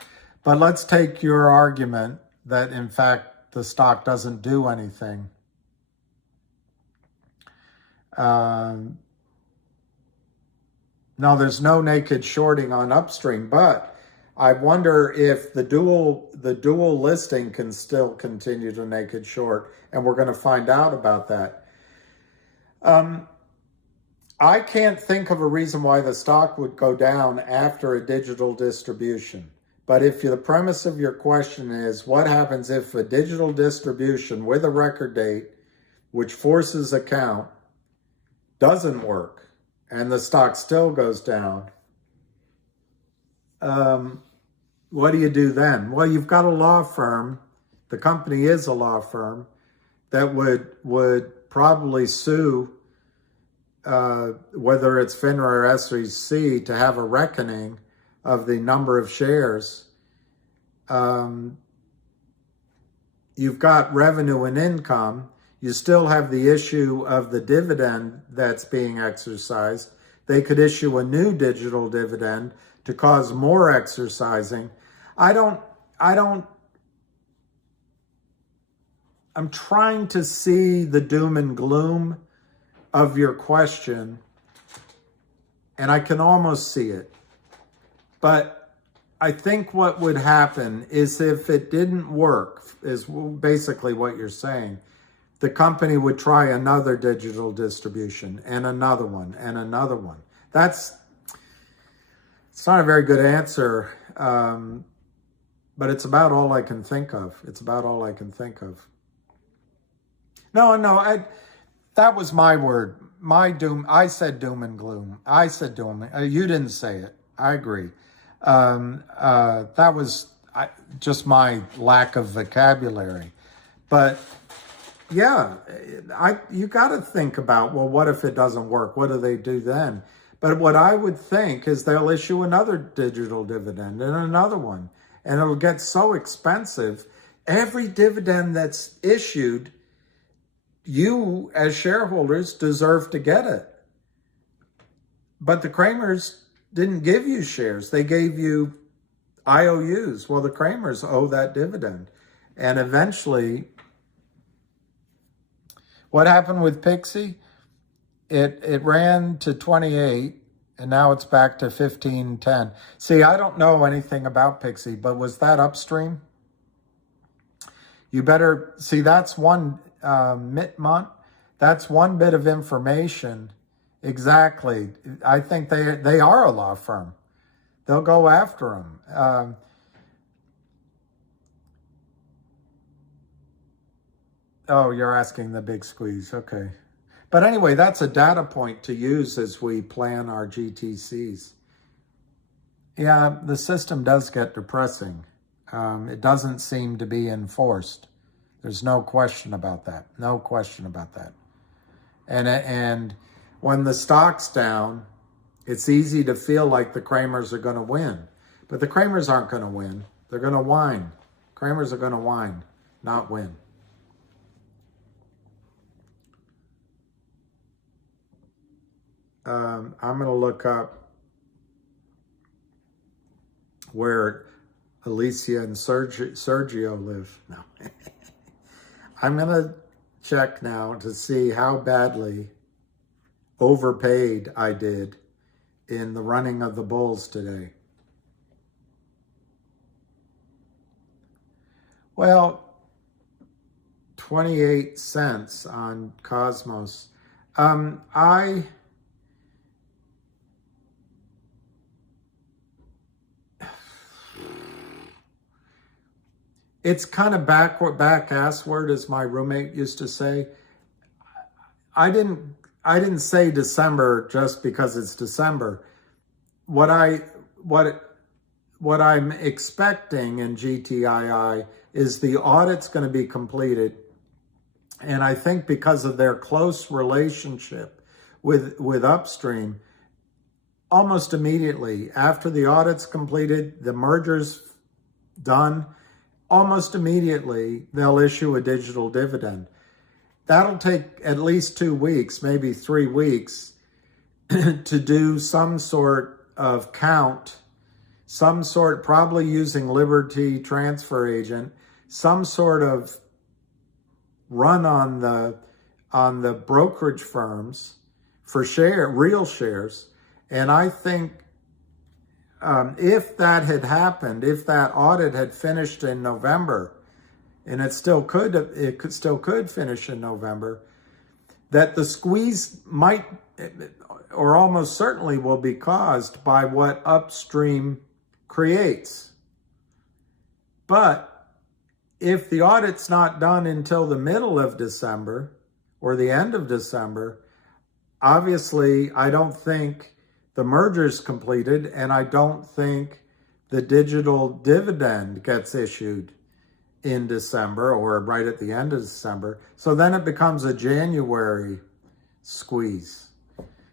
But let's take your argument that, in fact, the stock doesn't do anything. No, there's no naked shorting on upstream, but I wonder if the dual listing can still continue to naked short, and we're going to find out about that. I can't think of a reason why the stock would go down after a digital distribution. But if the premise of your question is, what happens if a digital distribution with a record date, which forces account, doesn't work, and the stock still goes down, what do you do then? Well, you've got a law firm, the company is a law firm, that would probably sue, whether it's FINRA or SEC, to have a reckoning of the number of shares. You've got revenue and income. You still have the issue of the dividend that's being exercised. They could issue a new digital dividend to cause more exercising. I'm trying to see the doom and gloom of your question, and I can almost see it. But I think what would happen is, if it didn't work, is basically what you're saying, the company would try another digital distribution and another one and another one. It's not a very good answer, but it's about all I can think of. No, that was my word. My doom. I said doom and gloom. I said doom. You didn't say it. I agree. That was just my lack of vocabulary. But yeah, you got to think about, well, what if it doesn't work? What do they do then? But what I would think is they'll issue another digital dividend and another one, and it'll get so expensive. Every dividend that's issued, you as shareholders deserve to get it. But the Kramers didn't give you shares. They gave you IOUs. Well, the Kramers owe that dividend. And eventually, what happened with Pixie? It ran to 28, and now it's back to 15.10. See, I don't know anything about Pixie, but was that upstream? You better see, that's one Mitmont. That's one bit of information. Exactly. I think they are a law firm. They'll go after them. Oh, you're asking the big squeeze. Okay. But anyway, that's a data point to use as we plan our GTCs. Yeah, the system does get depressing. It doesn't seem to be enforced. There's no question about that. No question about that. And when the stock's down, it's easy to feel like the Kramers are going to win. But the Kramers aren't going to win. They're going to whine. Kramers are going to whine, not win. I'm going to look up where Alicia and Sergio live. No. I'm going to check now to see how badly overpaid I did in the running of the bulls today. Well, 28 cents on Cosmos. It's kind of back-assward, as my roommate used to say. I didn't say December just because it's December. What I'm expecting in GTII is the audit's going to be completed, and I think because of their close relationship with upstream, almost immediately after the audit's completed, the merger's done, almost immediately they'll issue a digital dividend. That'll take at least 2 weeks, maybe 3 weeks, to do some sort of count, some sort, probably using Liberty Transfer Agent, some sort of run on the brokerage firms for real shares. And I think if that had happened, if that audit had finished in November, and it still could finish in November, that the squeeze might, or almost certainly will be caused by what upstream creates. But if the audit's not done until the middle of December or the end of December, obviously I don't think the merger's completed, and I don't think the digital dividend gets issued in December or right at the end of December. So then it becomes a January squeeze.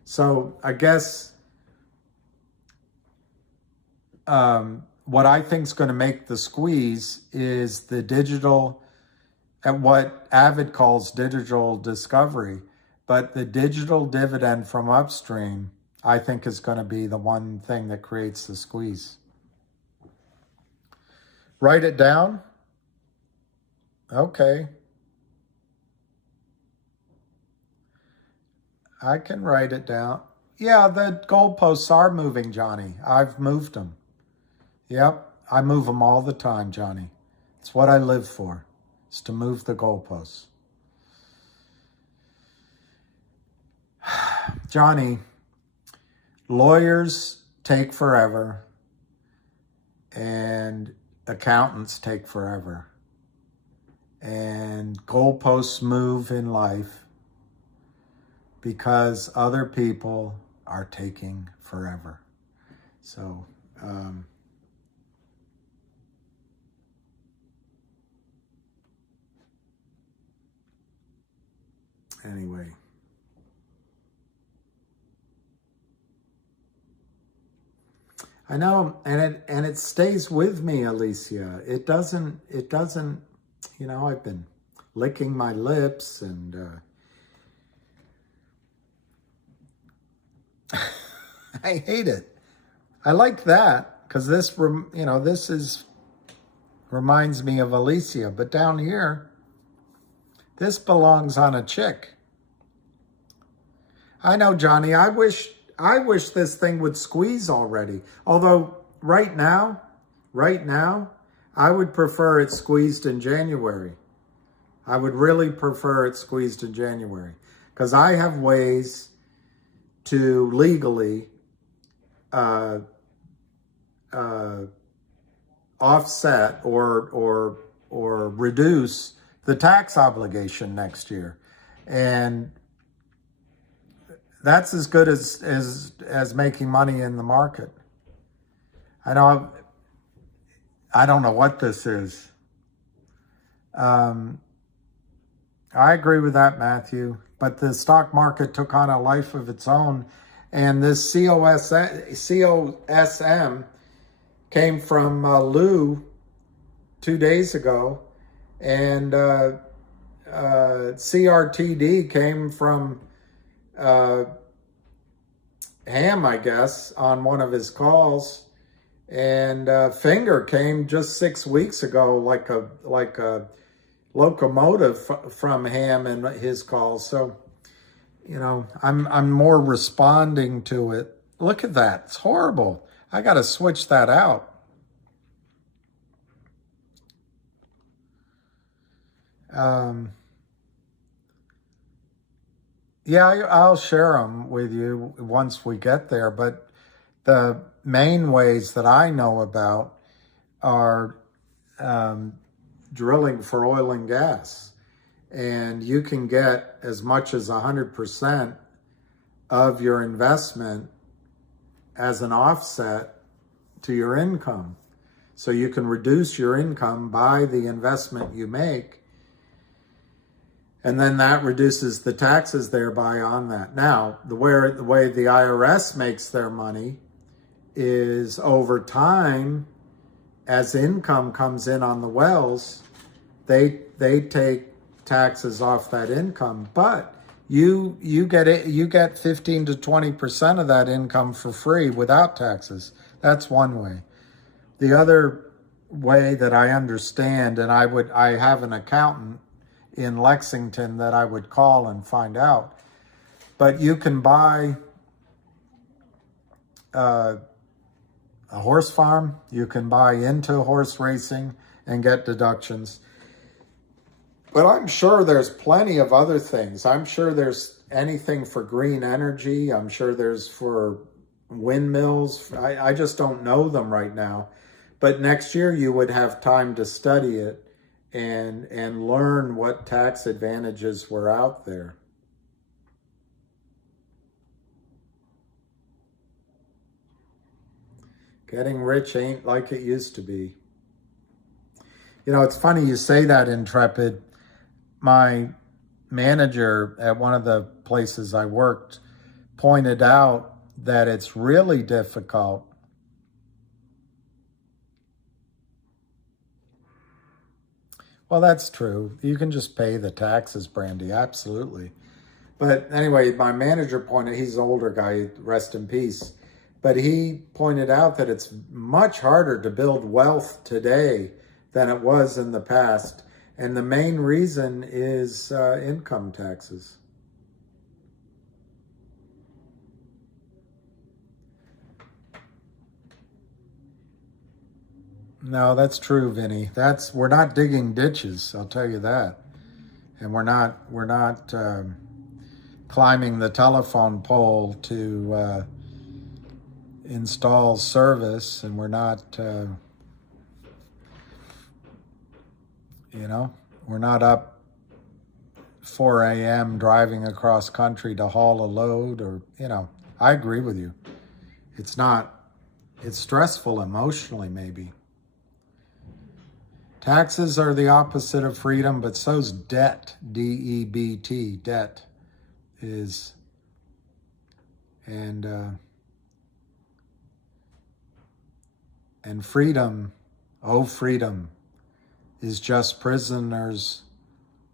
So I guess what I think is going to make the squeeze is the digital, and what Avid calls digital discovery. But the digital dividend from upstream, I think, is going to be the one thing that creates the squeeze. Write it down. Okay. I can write it down. Yeah, the goalposts are moving, Johnny. I've moved them. Yep, I move them all the time, Johnny. It's what I live for, is to move the goalposts. Johnny, lawyers take forever and accountants take forever. And goalposts move in life because other people are taking forever. So, anyway. I know, and it stays with me, Alicia. It doesn't, you know, I've been licking my lips and I hate it. I like that because this, you know, reminds me of Alicia, but down here, this belongs on a chick. I know, Johnny, I wish this thing would squeeze already. Although right now, I would prefer it squeezed in January. I would really prefer it squeezed in January because I have ways to legally offset or reduce the tax obligation next year. And that's as good as making money in the market. I know, I don't know what this is. I agree with that, Matthew. But the stock market took on a life of its own. And this COSM came from Lou 2 days ago. And CRTD came from Ham, I guess, on one of his calls. And Finger came just 6 weeks ago, like a locomotive from him and his calls. So, you know, I'm more responding to it. Look at that. It's horrible. I got to switch that out. Yeah, I'll share them with you once we get there. But the main ways that I know about are drilling for oil and gas. And you can get as much as 100% of your investment as an offset to your income. So you can reduce your income by the investment you make, and then that reduces the taxes thereby on that. Now, the way the IRS makes their money is over time, as income comes in on the wells, they take taxes off that income, but you get 15 to 20% of that income for free without taxes. That's one way. The other way that I understand, and I have an accountant in Lexington that I would call and find out, but you can buy a horse farm, you can buy into horse racing and get deductions. But I'm sure there's plenty of other things. I'm sure there's anything for green energy. I'm sure there's for windmills. I just don't know them right now. But next year you would have time to study it and learn what tax advantages were out there. Getting rich ain't like it used to be. You know, it's funny you say that, Intrepid. My manager at one of the places I worked pointed out that it's really difficult Well, that's true. You can just pay the taxes, Brandy, absolutely. But anyway, my manager he's an older guy, rest in peace, but he pointed out that it's much harder to build wealth today than it was in the past. And the main reason is income taxes. No, that's true, Vinny. We're not digging ditches, I'll tell you that. And we're not climbing the telephone pole to install service, and we're not, we're not up 4 a.m. driving across country to haul a load, or, I agree with you. It's stressful emotionally, maybe. Taxes are the opposite of freedom, but so's debt, D-E-B-T, debt is. And freedom, oh freedom, is just prisoners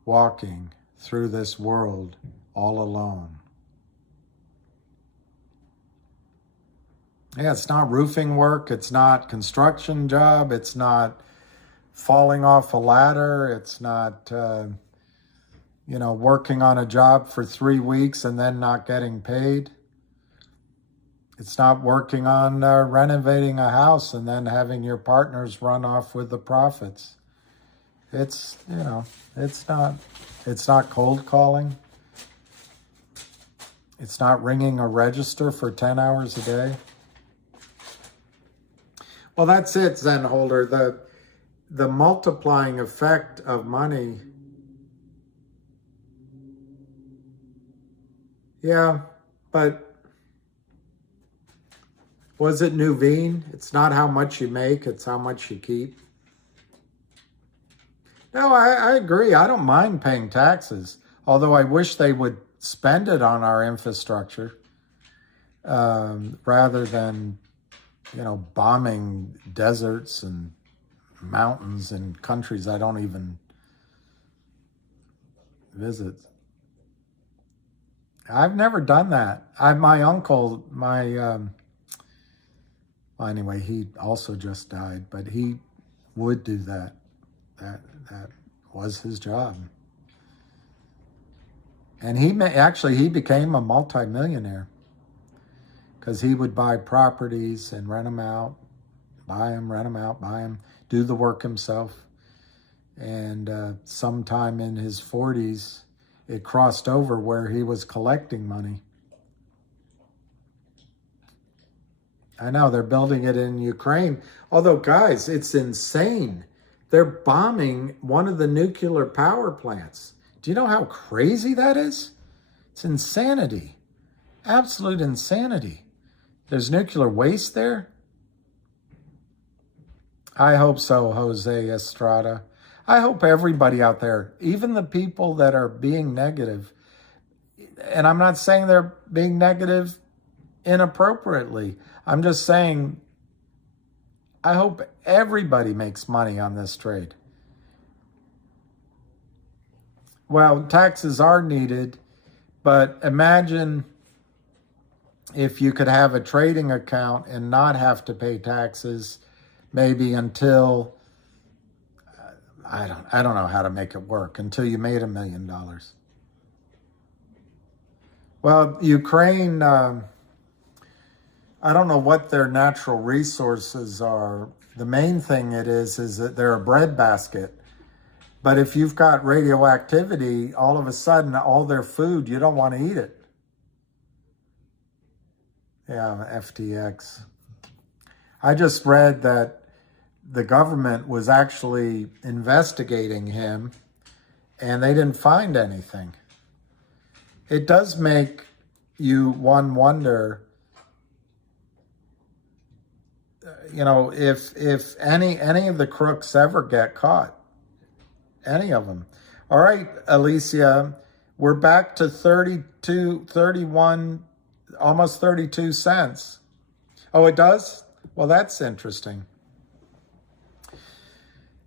walking through this world all alone. Yeah, it's not roofing work, it's not construction job, it's not falling off a ladder, it's not, working on a job for 3 weeks and then not getting paid. It's not working on renovating a house and then having your partners run off with the profits. It's not cold calling. It's not ringing a register for 10 hours a day. Well, that's it, Zen Holder. The multiplying effect of money. Yeah, but was it Nuveen? It's not how much you make, it's how much you keep. No, I agree. I don't mind paying taxes, although I wish they would spend it on our infrastructure rather than, bombing deserts and mountains in countries I don't even visit. I've never done that. My uncle, my Well, anyway, he also just died, but he would do that. That was his job. And he became a multimillionaire because he would buy properties and rent them out, buy them, rent them out, buy them, do the work himself. And sometime in his 40s, it crossed over where he was collecting money. I know, they're building it in Ukraine. Although, guys, it's insane. They're bombing one of the nuclear power plants. Do you know how crazy that is? It's insanity. Absolute insanity. There's nuclear waste there? I hope so, Jose Estrada. I hope everybody out there, even the people that are being negative, and I'm not saying they're being negative inappropriately. I'm just saying, I hope everybody makes money on this trade. Well, taxes are needed, but imagine if you could have a trading account and not have to pay taxes, maybe until, I don't know how to make it work, until you made $1 million. Well, Ukraine, I don't know what their natural resources are. The main thing it is that they're a breadbasket. But if you've got radioactivity, all of a sudden, all their food, you don't want to eat it. Yeah, FTX. I just read that the government was actually investigating him and they didn't find anything. It does make one wonder, you know, if any of the crooks ever get caught. Any of them. All right, Alicia, we're back to 31, almost 32 cents. Oh, it does? Well, that's interesting.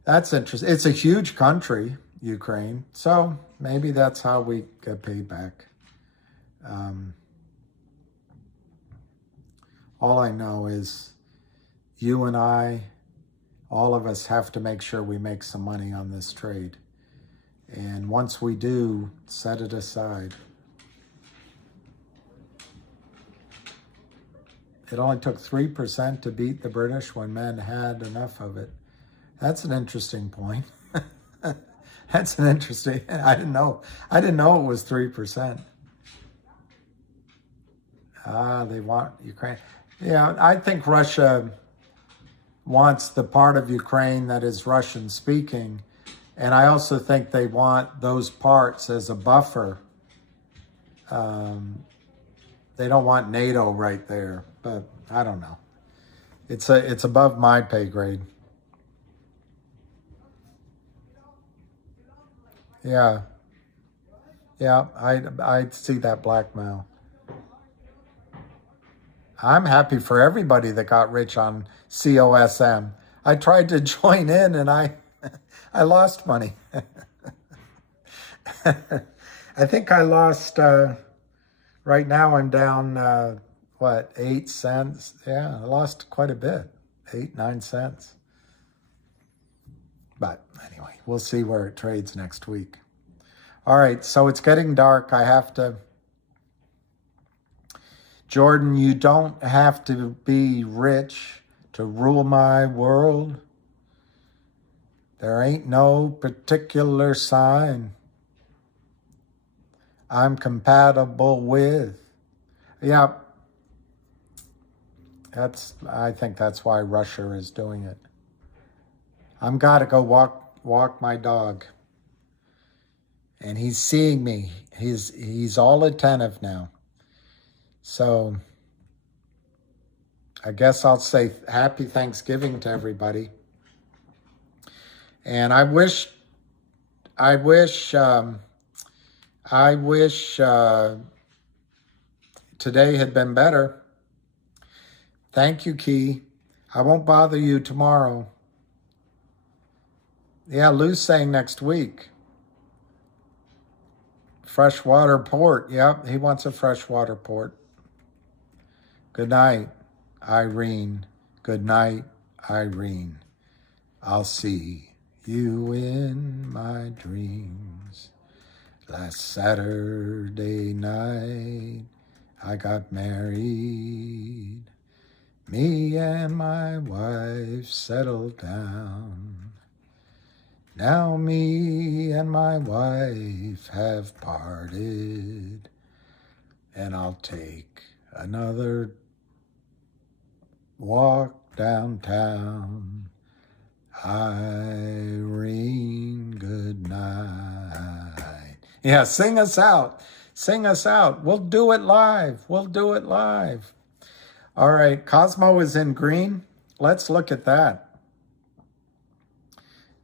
That's interesting. It's a huge country, Ukraine. So maybe that's how we get paid back. All I know is you and I, all of us have to make sure we make some money on this trade. And once we do, set it aside. It only took 3% to beat the British when men had enough of it. That's an interesting point. That's an interesting, I didn't know it was 3%. They want Ukraine. Yeah, I think Russia wants the part of Ukraine that is Russian speaking. And I also think they want those parts as a buffer. They don't want NATO right there, but I don't know. It's above my pay grade. Yeah. Yeah, I see that blackmail. I'm happy for everybody that got rich on COSM. I tried to join in and I lost money. I think I lost, right now I'm down, 8 cents? Yeah, I lost quite a bit, 8-9 cents. But anyway, we'll see where it trades next week. All right, so it's getting dark. I have to... Jordan, you don't have to be rich to rule my world. There ain't no particular sign I'm compatible with. Yeah, I think that's why Russia is doing it. I'm gotta go walk my dog. And he's seeing me. He's all attentive now. So I guess I'll say happy Thanksgiving to everybody. And I wish today had been better. Thank you, Key. I won't bother you tomorrow. Yeah, Lou's saying next week. Freshwater port. Yep, he wants a freshwater port. Good night, Irene. Good night, Irene. I'll see you in my dreams. Last Saturday night, I got married. Me and my wife settled down. Now me and my wife have parted, and I'll take another walk downtown. Irene, good night. Yeah, sing us out. Sing us out. We'll do it live. We'll do it live. All right, Cosmo is in green. Let's look at that.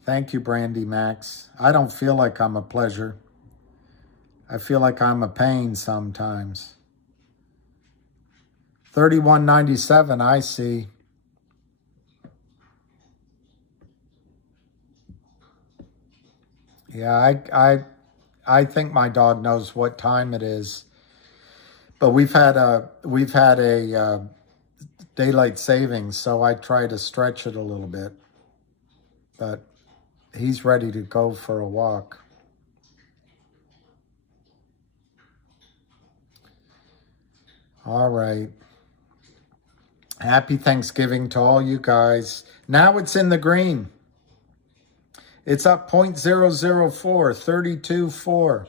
Thank you, Brandy Max. I don't feel like I'm a pleasure. I feel like I'm a pain sometimes. 31.97, I see. Yeah, I think my dog knows what time it is. But we've had a daylight savings, so I try to stretch it a little bit. But he's ready to go for a walk. All right. Happy Thanksgiving to all you guys. Now it's in the green. It's up 0.004, 32.4.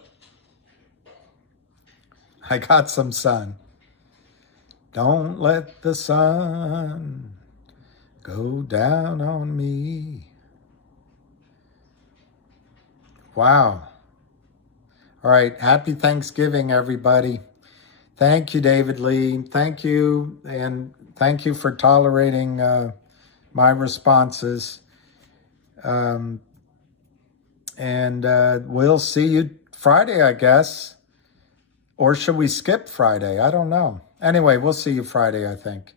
I got some sun. Don't let the sun go down on me. Wow. All right. Happy Thanksgiving, everybody. Thank you, David Lee. Thank you. And thank you for tolerating my responses. And we'll see you Friday, I guess. Or should we skip Friday? I don't know. Anyway, we'll see you Friday, I think.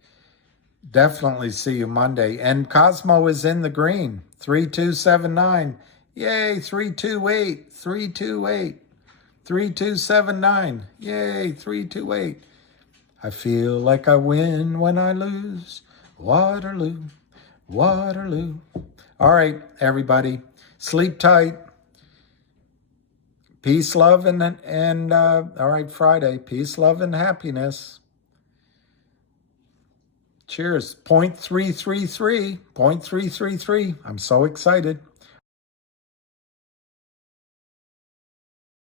Definitely see you Monday. And Cosmo is in the green. 3279. Yay, 328. 328. 3279. Yay, 328. I feel like I win when I lose. Waterloo. Waterloo. All right, everybody. Sleep tight. Peace, love, and all right, Friday. Peace, love, and happiness. Cheers. 0.333. 0.333. I'm so excited.